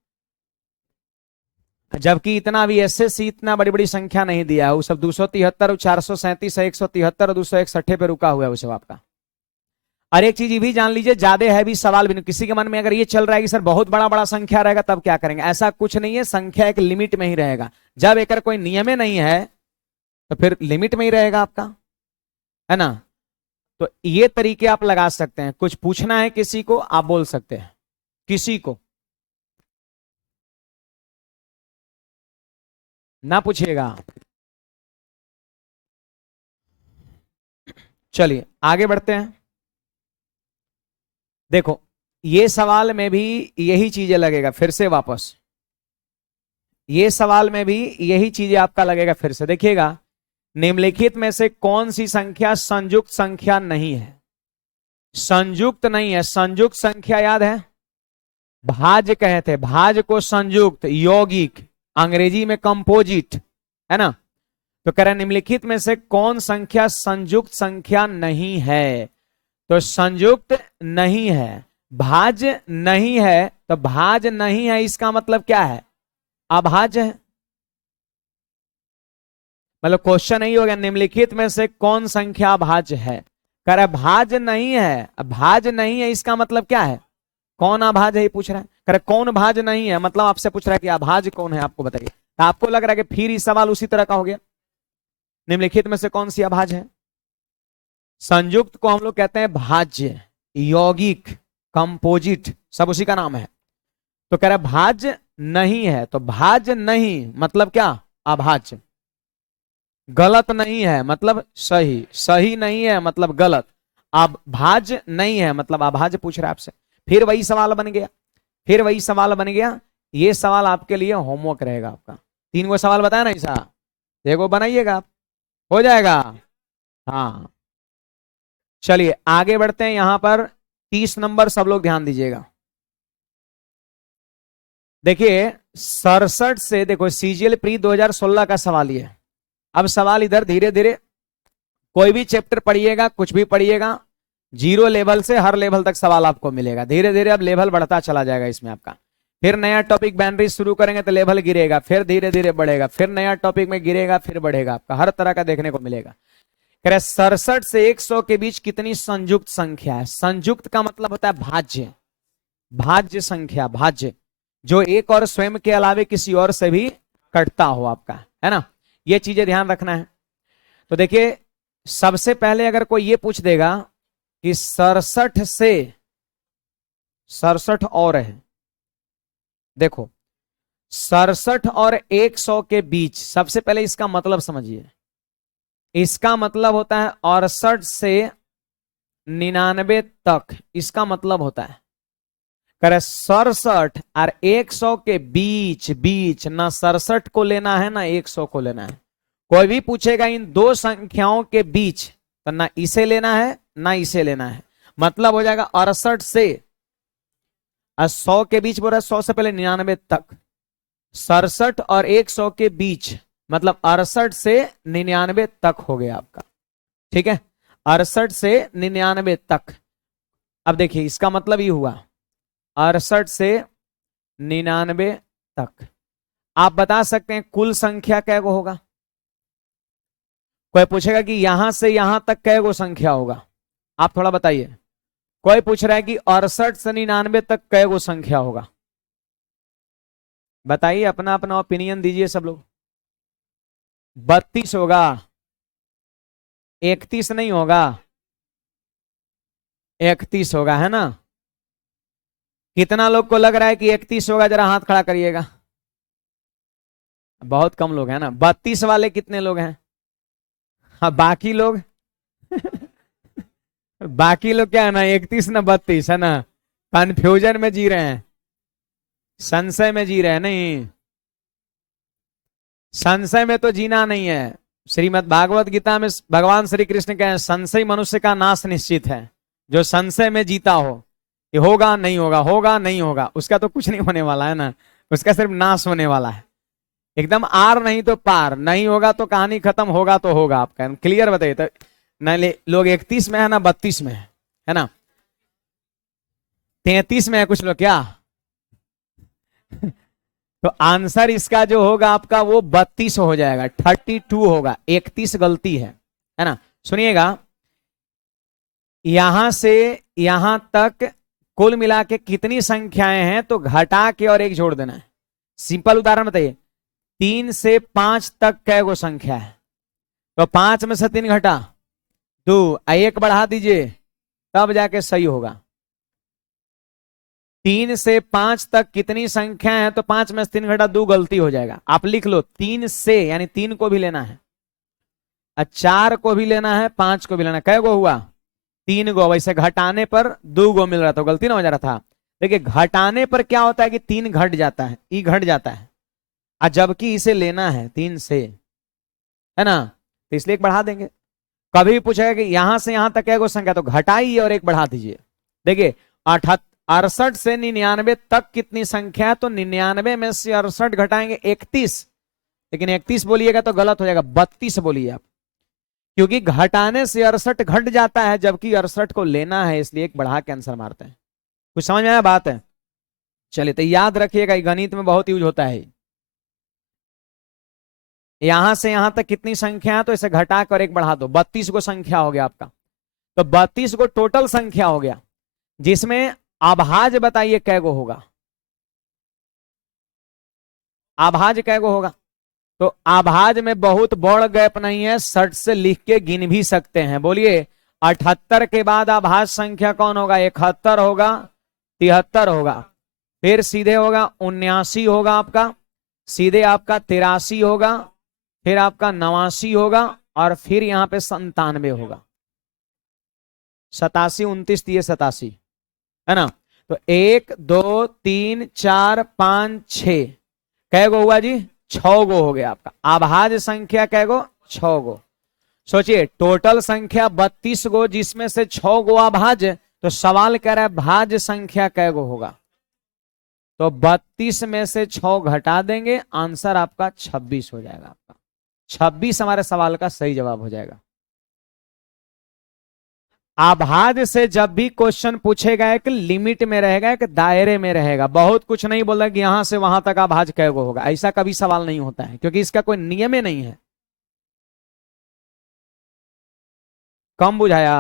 जबकि इतना भी एसएससी इतना बड़ी बड़ी संख्या नहीं दिया है, वो सब 273, 437, 173, 261 पे रुका हुआ है वो सब आपका। और एक चीज ये भी जान लीजिए, ज्यादा हैवी सवाल भी नहीं। किसी के मन में अगर ये चल रहा है कि सर बहुत बड़ा बड़ा संख्या रहेगा तब क्या करेंगे, ऐसा कुछ नहीं है। संख्या एक लिमिट में ही रहेगा, जब एक कोई नियम नहीं है तो फिर लिमिट में ही रहेगा आपका, है ना। तो ये तरीके आप लगा सकते हैं। कुछ पूछना है किसी को, आप बोल सकते हैं किसी को, ना पूछिएगा। चलिए आगे बढ़ते हैं। देखो ये सवाल में भी यही चीजें लगेगा, फिर से वापस ये सवाल में भी यही चीजें आपका लगेगा। फिर से देखिएगा, निम्नलिखित में से कौन सी संख्या संयुक्त संख्या नहीं है? संयुक्त नहीं है। संयुक्त संख्या याद है, भाज्य कहे थे, भाज्य को संयुक्त, यौगिक, अंग्रेजी में कंपोजिट, है ना। तो कह रहे निम्नलिखित में से कौन संख्या संयुक्त संख्या नहीं है? तो संयुक्त नहीं है, भाज्य नहीं है। तो भाज्य नहीं है इसका मतलब क्या है? अभाज्य है। मतलब क्वेश्चन नहीं हो गया निम्नलिखित में से कौन संख्या अभाज्य है। कह रहा भाज्य नहीं है, भाज्य नहीं है इसका मतलब क्या है? कौन अभाज्य है ये पूछ रहा है। कह रहा कौन भाज्य नहीं है, मतलब आपसे पूछ रहा है कि अभाज्य कौन है, आपको बताइए। तो आपको लग रहा है कि फिर इस सवाल उसी तरह का हो गया। निम्नलिखित में से कौन सी अभाज्य है? संयुक्त को हम लोग कहते हैं भाज्य, यौगिक, कंपोजिट, सब उसी का नाम है। तो कह रहा भाज्य नहीं है, तो भाज्य नहीं मतलब क्या? अभाज्य। गलत नहीं है मतलब सही, सही नहीं है मतलब गलत, अब भाज्य नहीं है मतलब अभाज्य पूछ रहा है आपसे। फिर वही सवाल बन गया, फिर वही सवाल बन गया। ये सवाल आपके लिए होमवर्क रहेगा आपका। 3 गो सवाल बताया ना ऐसा, देखो बनाइएगा, हो जाएगा। हाँ चलिए आगे बढ़ते हैं। यहां पर 30 नंबर सब लोग ध्यान दीजिएगा। देखिए 67 से, देखो सीजीएल प्री 2016 का सवाल ये। अब सवाल इधर धीरे धीरे, कोई भी चैप्टर पढ़िएगा, कुछ भी पढ़िएगा, 0 लेवल से हर लेवल तक सवाल आपको मिलेगा। धीरे धीरे अब लेवल बढ़ता चला जाएगा इसमें आपका। फिर नया टॉपिक बाउंड्री शुरू करेंगे तो लेवल गिरेगा, फिर धीरे धीरे बढ़ेगा, फिर नया टॉपिक में गिरेगा, फिर बढ़ेगा, आपका हर तरह का देखने को मिलेगा। कह रहे 67 से 100 के बीच कितनी संयुक्त संख्या है? संयुक्त का मतलब होता है भाज्य, भाज्य संख्या, भाज्य जो एक और स्वयं के अलावे किसी और से भी कटता हो आपका, है ना। ये चीजें ध्यान रखना है। तो देखिए सबसे पहले अगर कोई ये पूछ देगा कि 67 से 67 और है, देखो 67 और 100 के बीच, सबसे पहले इसका मतलब समझिए। इसका मतलब होता है 68 से 99 तक, इसका मतलब होता है। करे 67 और 100 के बीच, बीच ना 67 को लेना है ना 100 को लेना है। कोई भी पूछेगा इन दो संख्याओं के बीच, तो ना इसे लेना है ना इसे लेना है। मतलब हो जाएगा 68 से 100 के बीच, बोल रहा 100 से पहले 99 तक। 67 और 100 के बीच मतलब 68 से 99 तक हो गया आपका, ठीक है। 68 से 99 तक। अब देखिए इसका मतलब ये हुआ 68 से 99 तक। आप बता सकते हैं कुल संख्या कै गो होगा? कोई पूछेगा कि यहां से यहां तक कै गो संख्या होगा, आप थोड़ा बताइए। कोई पूछ रहा है कि 68 से 99 तक कै गो संख्या होगा? बताइए, अपना अपना ओपिनियन दीजिए सब लोग। 32 होगा, 31 नहीं होगा, 31 होगा, है ना। कितना लोग को लग रहा है कि 31 होगा? जरा हाथ खड़ा करिएगा। बहुत कम लोग हैं ना। 32 वाले कितने लोग हैं? हाँ बाकी लोग बाकी लोग क्या है ना, 31 ना 32, है ना। कंफ्यूजन में जी रहे हैं, संशय में जी रहे हैं। नहीं, संशय में तो जीना नहीं है। श्रीमद् भागवत गीता में भगवान श्री कृष्ण कहे संशय मनुष्य का नाश निश्चित है। जो संशय में जीता हो कि होगा नहीं होगा, होगा नहीं होगा, उसका तो कुछ नहीं होने वाला है ना, उसका सिर्फ नाश होने वाला है। एकदम आर नहीं तो पार, नहीं होगा तो कहानी खत्म, होगा तो होगा। आपका क्लियर बताइए। तो न लोग 31 में है ना 32 में है ना, 33 में है कुछ लोग क्या तो आंसर इसका जो होगा आपका वो 32 हो जाएगा, 32 होगा। 31 गलती है ना। सुनिएगा, यहां से यहां तक कुल मिला के कितनी संख्याएं हैं, तो घटा के और एक जोड़ देना है। सिंपल उदाहरण बताइए, 3 से 5 तक कै गो संख्या है? तो 5 में से 3 घटा 2, 1 बढ़ा दीजिए, तब जाके सही होगा। 3 से 5 तक कितनी संख्या है? तो 5 में से 3 घटा 2, गलती हो जाएगा। आप लिख लो 3 से, यानी 3 को भी लेना है। 4 को भी लेना है, 5 को भी लेना है। कै गो हुआ? 3 गो। वैसे घटाने पर 2 गो मिल रहा था, गलती ना हो जा रहा था। देखिए घटाने पर क्या होता है कि 3 घट जाता है, ई घट जाता है, और जबकि इसे लेना है 3 से, है ना, तो इसलिए एक बढ़ा देंगे। कभी भी पूछेगा कि यहां से यहां तक क्या गो संख्या, तो घटाइए और एक बढ़ा दीजिए। देखिए 68 से 99 तक कितनी संख्या है, तो 99 में से 68 घटाएंगे 31। लेकिन 31 बोलिएगा तो गलत हो जाएगा, 32 बोलिए आप, क्योंकि घटाने से 68 घट जाता है, जबकि 68 को लेना है, इसलिए एक बढ़ा के आंसर मारते हैं। कुछ समझ में आया बात है? चलिए तो याद रखिएगा, गणित में बहुत यूज होता है। यहां से यहां तक कितनी संख्या है, तो इसे घटा कर एक बढ़ा दो, 32 को संख्या हो गया आपका। तो 32 को टोटल संख्या हो गया, जिसमें अभाज्य बताइए कै गो होगा? अभाज्य कै गो होगा? तो अभाज्य में बहुत बड़ गैप नहीं है, 60 से लिख के गिन भी सकते हैं। बोलिए 78 के बाद अभाज्य संख्या कौन होगा? 71 होगा, 73 होगा, फिर सीधे होगा 79 होगा आपका, सीधे आपका 83 होगा, फिर आपका 89 होगा, और फिर यहां पे 97 होगा। 87, 29, 30, 87, है ना। तो 1 2 3 4 5 6 कै गो हुआ जी? 6 गो हो गया आपका। अभाज्य संख्या कै गो? 6 गो। सोचिए टोटल संख्या 32 गो, जिसमें से 6 गो अभाज्य, तो सवाल कह रहा है भाज्य संख्या कै गो होगा? तो 32 में से 6 घटा देंगे, आंसर आपका 26 हो जाएगा। आपका 26 हमारे सवाल का सही जवाब हो जाएगा। अभाज्य से जब भी क्वेश्चन पूछेगा, एक लिमिट में रहेगा, एक दायरे में रहेगा, बहुत कुछ नहीं बोला कि यहां से वहां तक अभाज्य कै गो होगा, ऐसा कभी सवाल नहीं होता है, क्योंकि इसका कोई नियम ही नहीं है। कम बुझाया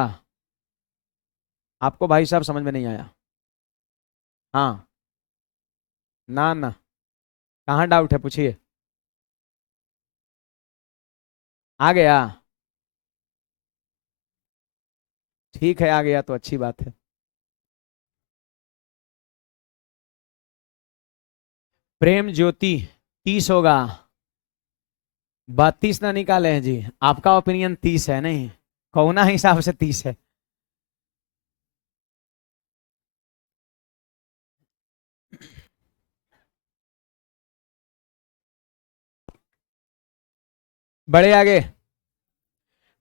आपको भाई साहब? समझ में नहीं आया? हाँ ना ना, कहाँ डाउट है पूछिए। आ गया? ठीक है, आ गया तो अच्छी बात है। प्रेम ज्योति 30 होगा, 32 ना निकाले हैं जी? आपका ओपिनियन 30 है? नहीं, कौना हिसाब से 30 है? बड़े आगे।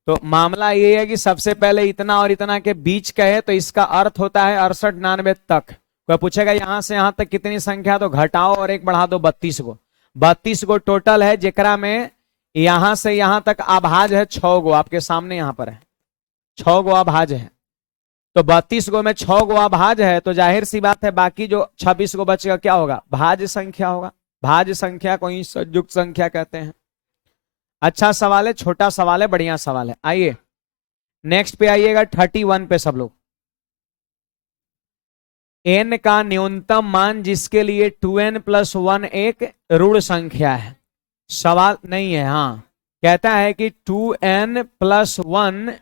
तो मामला ये है कि सबसे पहले इतना और इतना के बीच का है, तो इसका अर्थ होता है 68 99 तक। कोई पूछेगा यहां से यहां तक कितनी संख्या, तो घटाओ और एक बढ़ा दो, 32 को। 32 गो टोटल है, जेकरा में यहां से यहां तक अभाज्य है 6 गो, आपके सामने यहां पर है 6 गो अभाज्य है। तो 32 गो में 6 गो अभाज्य है, तो जाहिर सी बात है बाकी जो 26 गो बचेगा क्या होगा? भाज्य संख्या होगा। भाज्य संख्या को ही संयुक्त संख्या कहते हैं। अच्छा सवाल है, छोटा सवाल है, बढ़िया सवाल है। आइए नेक्स्ट पे आइएगा, 31 पे सब लोग। n का न्यूनतम मान जिसके लिए 2n+1 एक ऋण संख्या है। सवाल नहीं है, हाँ कहता है कि 2n+1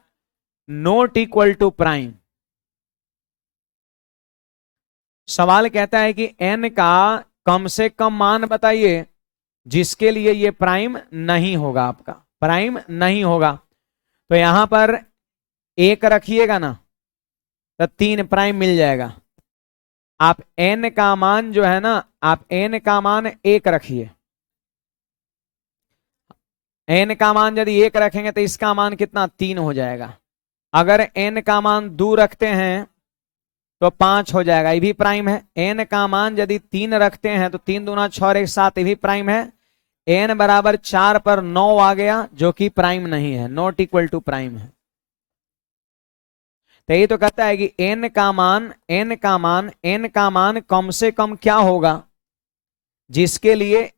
not equal to prime. सवाल कहता है कि n का कम से कम मान बताइए जिसके लिए ये प्राइम नहीं होगा, आपका प्राइम नहीं होगा। तो यहां पर एक रखिएगा ना, तो 3 प्राइम मिल जाएगा। आप n का मान जो है ना, आप n का मान 1 रखिए। n का मान यदि 1 रखेंगे तो इसका मान कितना? 3 हो जाएगा। अगर n का मान 2 रखते हैं तो 5 हो जाएगा, ये भी प्राइम है। n का मान यदि 3 रखते हैं तो 3 दूना 6 और 1 7, ये भी प्राइम है। n बराबर 4 पर 9 आ गया, जो कि प्राइम नहीं है, नॉट इक्वल टू प्राइम है। तो ये तो कहता है कि n का मान कम से कम क्या होगा जिसके लिए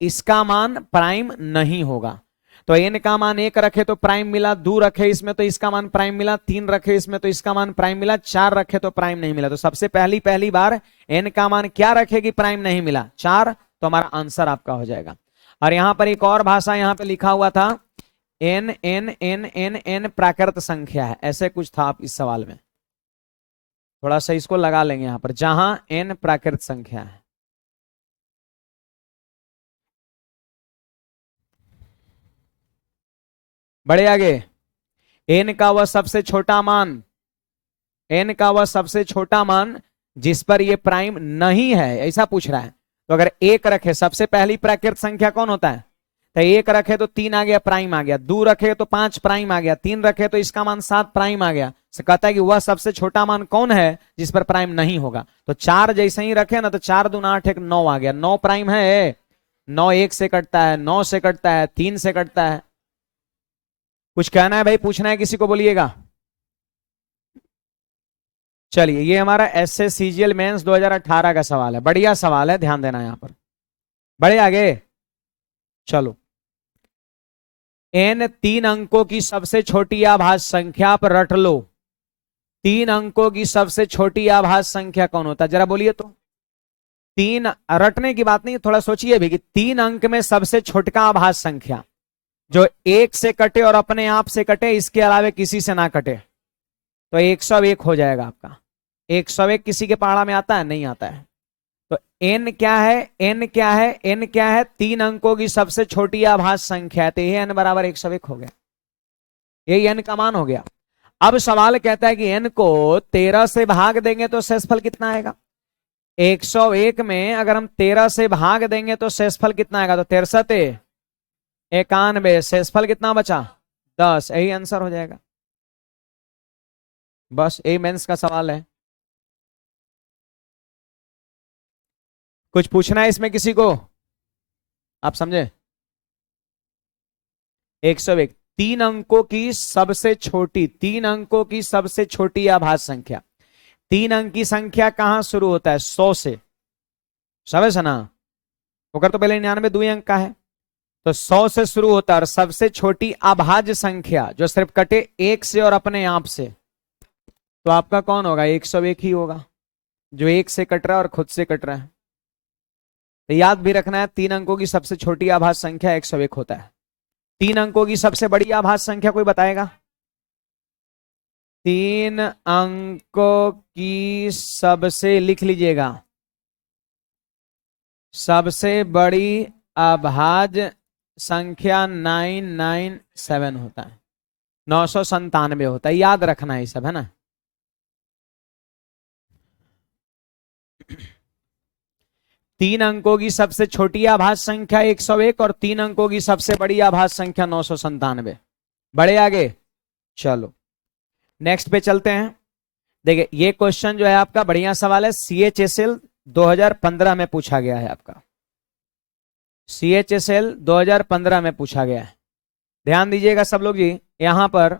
इसका मान प्राइम नहीं होगा। तो n का मान 1 रखे तो प्राइम मिला, 2 रखे इसमें तो इसका मान प्राइम मिला, 3 रखे इसमें तो इसका मान प्राइम मिला, 4 रखे तो प्राइम नहीं मिला। तो सबसे पहली बार n का मान क्या रखेगी? प्राइम नहीं मिला, 4, तो हमारा आंसर आपका हो जाएगा। और यहां पर एक और भाषा यहां पे लिखा हुआ था, n n n n n प्राकृत संख्या है, ऐसे कुछ था आप इस सवाल में। थोड़ा सा इसको लगा लेंगे यहां पर, जहां n प्राकृत संख्या है। बड़े आगे, एन का वह सबसे छोटा मान, एन का वह सबसे छोटा मान जिस पर ये प्राइम नहीं है, ऐसा पूछ रहा है। तो अगर एक रखे, सबसे पहली प्राकृत संख्या कौन होता है, तो एक रखे तो 3 आ गया, प्राइम आ गया, 2 रखे तो 5 प्राइम आ गया, 3 रखे तो इसका मान 7 प्राइम आ गया। से कहता है कि वह सबसे छोटा मान कौन है जिस पर प्राइम नहीं होगा। तो 4 जैसे ही रखे ना, तो 4 दूना 8, एक 9 आ गया, 9 प्राइम है। 9 1 से कटता है, 9 से कटता है, 3 से कटता है। कुछ कहना है भाई, पूछना है किसी को, बोलिएगा। चलिए, ये हमारा एसएस सीजीएल मेंस 2018 का सवाल है, बढ़िया सवाल है, ध्यान देना यहां पर। बढ़े आगे, चलो। एन 3 अंकों की सबसे छोटी आभाज्य संख्या पर रट लो। 3 अंकों की सबसे छोटी आभाज्य संख्या कौन होता है, जरा बोलिए तो। 3 रटने की बात नहीं, थोड़ा सोचिए भी कि 3 अंक में सबसे छोटका आभाज्य संख्या जो 1 से कटे और अपने आप से कटे, इसके अलावे किसी से ना कटे, तो 101 हो जाएगा आपका। 101 किसी के पहाड़ा में आता है, नहीं आता है। तो n क्या है, n क्या है, n क्या है, 3 अंकों की सबसे छोटी आभाज्य संख्या है, तो ये n बराबर 101 हो गया, यही n का मान हो गया। अब सवाल कहता है कि n को 13 से भाग देंगे तो शेषफल कितना आएगा। 101 में अगर हम 13 से भाग देंगे तो शेषफल कितना आएगा, तो 63 91, शेषफल कितना बचा 10, यही आंसर हो जाएगा। बस यही मेंस का सवाल है। कुछ पूछना है इसमें किसी को, आप समझे। 101 3 अंकों की सबसे छोटी, 3 अंकों की सबसे छोटी आभाज्य संख्या। 3 अंक की संख्या कहां शुरू होता है, 100 से, समझ ना। होकर तो पहले 99 2 अंक का है, तो 100 से शुरू होता है। और सबसे छोटी अभाज्य संख्या जो सिर्फ कटे 1 से और अपने आप से, तो आपका कौन होगा, 101 ही होगा, जो 1 से कट रहा है और खुद से कट रहा है। तो याद भी रखना है, 3 अंकों की सबसे छोटी आभाज्य संख्या 101 होता है। 3 अंकों की सबसे बड़ी आभाज्य संख्या कोई बताएगा। 3 अंकों की सबसे, लिख लीजिएगा, सबसे बड़ी अभाज्य संख्या 997 होता है, 997 होता है, याद रखना है सब, है ना। तीन अंकों की सबसे छोटी आभाज्य संख्या 101 और 3 अंकों की सबसे बड़ी आभाज्य संख्या 997। बड़े आगे, चलो नेक्स्ट पे चलते हैं। देखिए, ये क्वेश्चन जो है आपका बढ़िया सवाल है, CHSL 2015 में पूछा गया है आपका, CHSL 2015 में पूछा गया है। ध्यान दीजिएगा सब लोग जी, यहां पर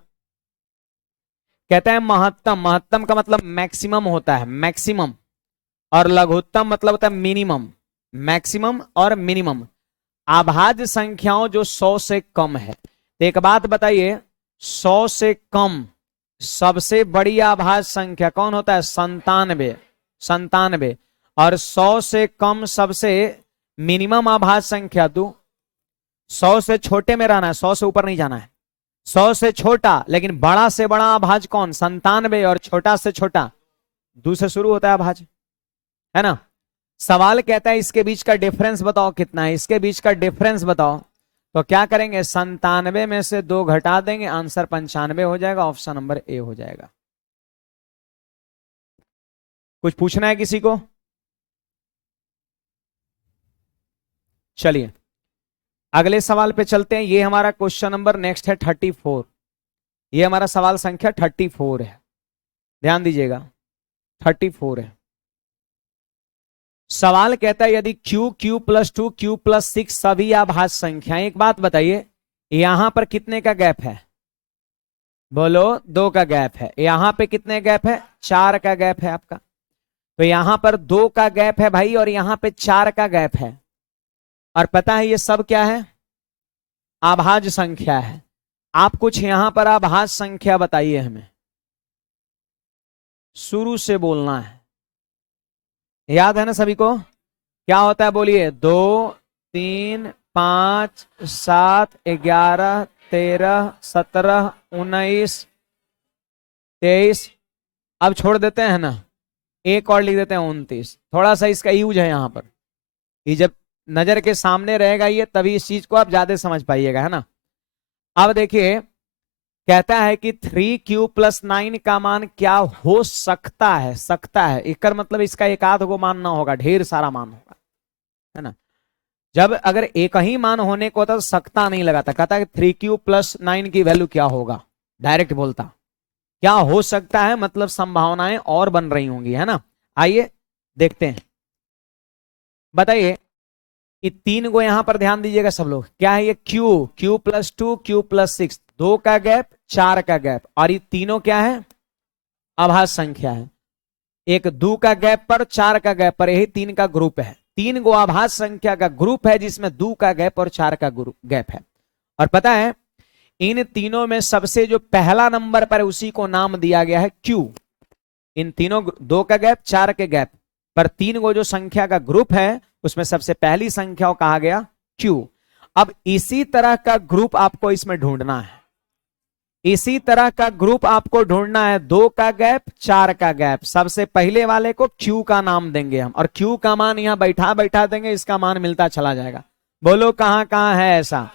कहता है महत्तम, महत्तम का मतलब मैक्सिमम होता है, मैक्सिमम, और लघुत्तम मतलब होता है मिनिमम, मैक्सिमम और मिनिमम। अभाज्य संख्याओं जो 100 से कम है, तो एक बात बताइए, 100 से कम सबसे बड़ी अभाज्य संख्या कौन होता है, 97, 97। और 100 से कम सबसे मिनिमम अभाज्य संख्या, तो 100 से छोटे में रहना है, 100 से ऊपर नहीं जाना है। 100 से छोटा, लेकिन बड़ा से बड़ा अभाज्य कौन, 97, और छोटा से छोटा 2 से शुरू होता है अभाज्य, है ना। सवाल कहता है इसके बीच का डिफरेंस बताओ कितना है, इसके बीच का डिफरेंस बताओ। तो क्या करेंगे, 97 में से 2 घटा देंगे, आंसर 95 हो जाएगा, ऑप्शन नंबर ए हो जाएगा। कुछ पूछना है किसी को। चलिए अगले सवाल पे चलते हैं। ये हमारा क्वेश्चन नंबर नेक्स्ट है 34। ये हमारा सवाल संख्या 34 है, ध्यान दीजिएगा, 34 है। सवाल कहता है यदि q, q+2, q+6 सभी अभाज्य संख्याएं, एक बात बताइए, यहां पर कितने का गैप है, बोलो 2 का गैप है। यहां पे कितने गैप है, 4 का गैप है आपका। तो यहां पर 2 का गैप है भाई, और यहां पे 4 का गैप है। और पता है ये सब क्या है, अभाज्य संख्या है। आप कुछ यहां पर अभाज्य संख्या बताइए हमें, शुरू से बोलना है, याद है ना सभी को। क्या होता है बोलिए, 2 3 5 7 11 13 17 19 23, अब छोड़ देते हैं ना, एक और लिख देते हैं 29। थोड़ा सा इसका यूज है यहां पर, ये जब नजर के सामने रहेगा ये, तभी इस चीज को आप ज्यादा समझ पाइएगा, है ना। अब देखिए कहता है कि 3q+9 का मान क्या हो सकता है, सकता है, एक मतलब इसका एक आध को मान ना होगा, ढेर सारा मान होगा, है ना। जब अगर एक ही मान होने को होता तो सकता नहीं लगाता, कहता है 3q+9 की वैल्यू क्या होगा, डायरेक्ट बोलता क्या हो सकता है, मतलब संभावनाएं और बन रही होंगी, है ना। आइए देखते हैं, बताइए कि 3 को यहां पर ध्यान दीजिएगा सब लोग, क्या है ये q+2 q+6, 2 का गैप 4 का गैप, और ये तीनों क्या है, अभाज्य संख्या है, एक 2 का गैप पर 4 का गैप पर, यही 3 का ग्रुप है, 3 गो अभाज्य संख्या का ग्रुप है जिसमें 2 का गैप और 4 का गैप है। और पता है इन तीनों में सबसे जो पहला नंबर पर उसी को नाम दिया गया है q। इन तीनों 2 का गैप 4 के गैप पर 3 गो जो संख्या का ग्रुप है उसमें सबसे पहली संख्या को कहा गया q। अब इसी तरह का ग्रुप आपको इसमें ढूंढना है, इसी तरह का ग्रुप आपको ढूंढना है, 2 का गैप 4 का गैप, सबसे पहले वाले को q का नाम देंगे हम, और q का मान यहां बैठा बैठा देंगे, इसका मान मिलता चला जाएगा। बोलो कहां कहां है ऐसा,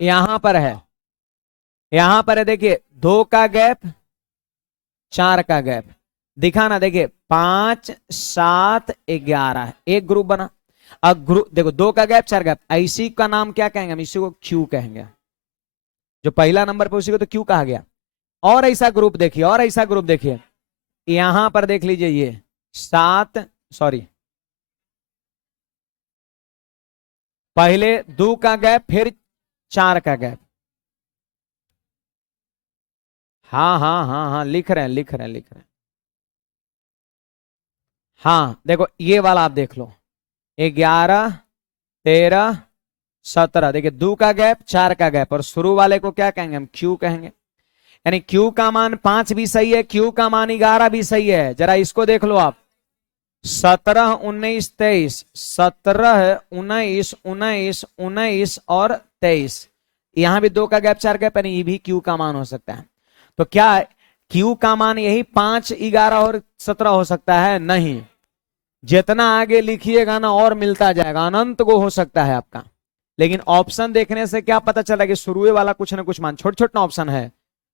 यहां पर है, यहां पर है, देखिए 2 का गैप 4 का गैप, दिखाना, देखिए 5 7 11 एक ग्रुप बना। अब ग्रुप देखो 2 का गैप 4 गैप, इसी का नाम क्या कहेंगे हम, इसी को क्यू कहेंगे, जो पहला नंबर पे उसी को तो क्यू कहा गया। और ऐसा ग्रुप देखिए, और ऐसा ग्रुप देखिए, यहां पर देख लीजिए, ये 7 सॉरी पहले 2 का गैप फिर 4 का गैप, हाँ हाँ हाँ हाँ लिख रहे हैं लिख रहे हैं लिख रहे हैं, हाँ देखो ये वाला आप देख लो, 11 13 17, देखिए 2 का गैप 4 का गैप, और शुरू वाले को क्या कहेंगे हम, क्यू कहेंगे, यानी क्यू का मान 5 भी सही है, क्यू का मान 11 भी सही है। जरा इसको देख लो आप, 17 19 23, 17 19 19 19 और 23, यहां भी 2 का गैप 4 गैप, यानी ये भी क्यू का मान हो सकता है। तो क्या क्यू का मान यही 5 11 और 17 हो सकता है, नहीं, जितना आगे लिखिएगा ना और मिलता जाएगा, अनंत को हो सकता है आपका। लेकिन ऑप्शन देखने से क्या पता चला कि शुरू वाला कुछ ना कुछ मान, छोटा छोटा ऑप्शन है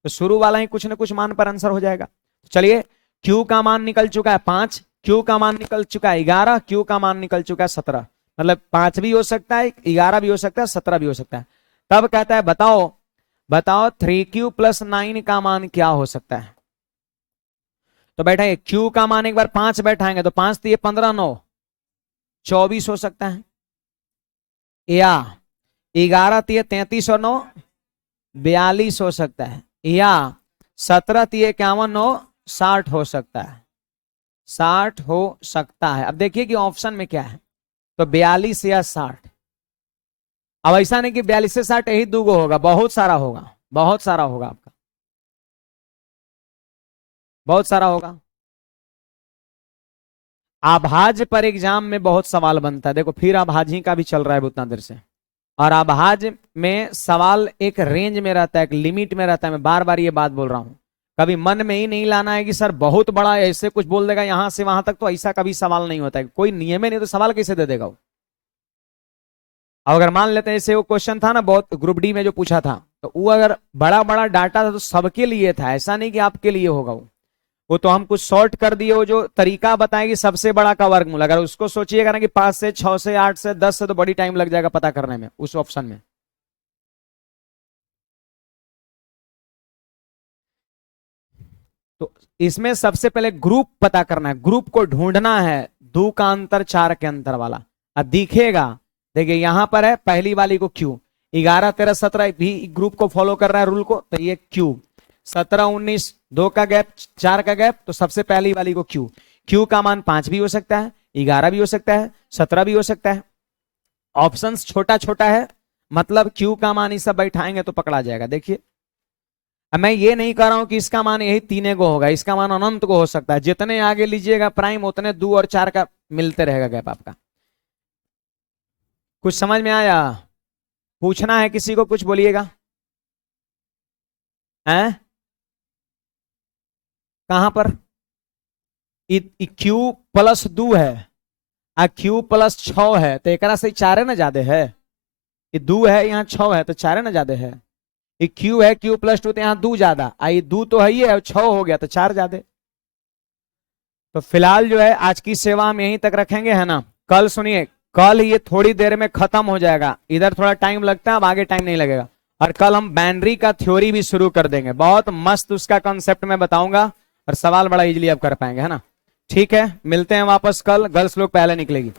तो शुरू वाला ही कुछ ना कुछ मान पर आंसर हो जाएगा। चलिए क्यू का मान निकल चुका है 5, क्यू का मान निकल चुका है 11, क्यू का मान निकल चुका है 17, मतलब 5 भी हो सकता है 11 भी हो सकता है 17 भी हो सकता है। तब कहता है बताओ बताओ 3q+9 का मान क्या हो सकता है। तो बैठा q का मान एक बार 5 बैठाएंगे तो 5 तो ये 15 9 24 हो सकता है, या 11 तीय 33 और 9 42 हो सकता है, या 17 तीय 51 9 60 हो सकता है, 60 हो सकता है। अब देखिए कि ऑप्शन में क्या है, तो 42 या 60। अब ऐसा नहीं कि 42 से 60 यही दूगो होगा, बहुत सारा होगा, बहुत सारा होगा आपका, बहुत सारा होगा। आभाज पर एग्जाम में बहुत सवाल बनता है, देखो फिर आभाजी का भी चल रहा है उतना देर से, और आभाज में सवाल एक रेंज में रहता है, एक लिमिट में रहता है, मैं बार बार ये बात बोल रहा हूं, कभी मन में ही नहीं लाना है कि सर बहुत बड़ा ऐसे कुछ बोल देगा यहां से वहां तक, तो ऐसा कभी सवाल नहीं होता है, कोई नियम ही नहीं तो सवाल कैसे दे देगा वो। अब अगर मान लेते हैं जैसे वो क्वेश्चन था ना बहुत ग्रुप डी में जो पूछा था, तो वो अगर बड़ा बड़ा डाटा था तो सबके लिए था, ऐसा नहीं कि आपके लिए होगा वो तो हम कुछ शॉर्ट कर दिए, वो जो तरीका बताएंगे सबसे बड़ा का वर्गमूल, अगर उसको सोचिएगा ना कि 5 से 6 से 8 से 10 से, तो बड़ी टाइम लग जाएगा पता करने में उस ऑप्शन में। तो इसमें सबसे पहले ग्रुप पता करना है, ग्रुप को ढूंढना है, 2 का अंतर 4 के अंतर वाला। अब दिखेगा, देखिए यहां पर है पहली वाली को क्यू, 11 13 17 भी ग्रुप को फॉलो कर रहा है रूल को, तो ये क्यू, 17 19 2 का गैप 4 का गैप, तो सबसे पहली वाली को क्यू, क्यू का मान 5 भी हो सकता है 11 भी हो सकता है 17 भी हो सकता है, ऑप्शन छोटा छोटा है, मतलब क्यू का मान इस सब बैठाएंगे तो पकड़ा जाएगा। देखिए अब मैं ये नहीं कह रहा हूं कि इसका मान यही 3 को होगा, इसका मान अनंत को हो सकता है, जितने आगे लीजिएगा प्राइम उतने 2 और 4 का मिलते रहेगा गैप आपका। कुछ समझ में आया, पूछना है किसी को कुछ बोलिएगा, हैं कहां पर, q+2 है आ q+6 है, तो एक से 4 है ना ज्यादा है, ये 2 है यहाँ 6 है तो 4 है ना ज्यादा है, ये क्यू है, क्यू प्लस 2 तो यहां 2 ज्यादा आई, 2 तो है ही है, 6 हो गया तो 4 ज्यादा। तो फिलहाल जो है आज की सेवा हम यहीं तक रखेंगे, है ना। कल सुनिए, कल ये थोड़ी देर में खत्म हो जाएगा, इधर थोड़ा टाइम लगता है, अब आगे टाइम नहीं लगेगा। और कल हम बाइनरी का थ्योरी भी शुरू कर देंगे, बहुत मस्त उसका कॉन्सेप्ट मैं बताऊंगा और सवाल बड़ा इजीली आप कर पाएंगे, है ना। ठीक है, मिलते हैं वापस कल, गर्ल्स लोग पहले निकलेगी।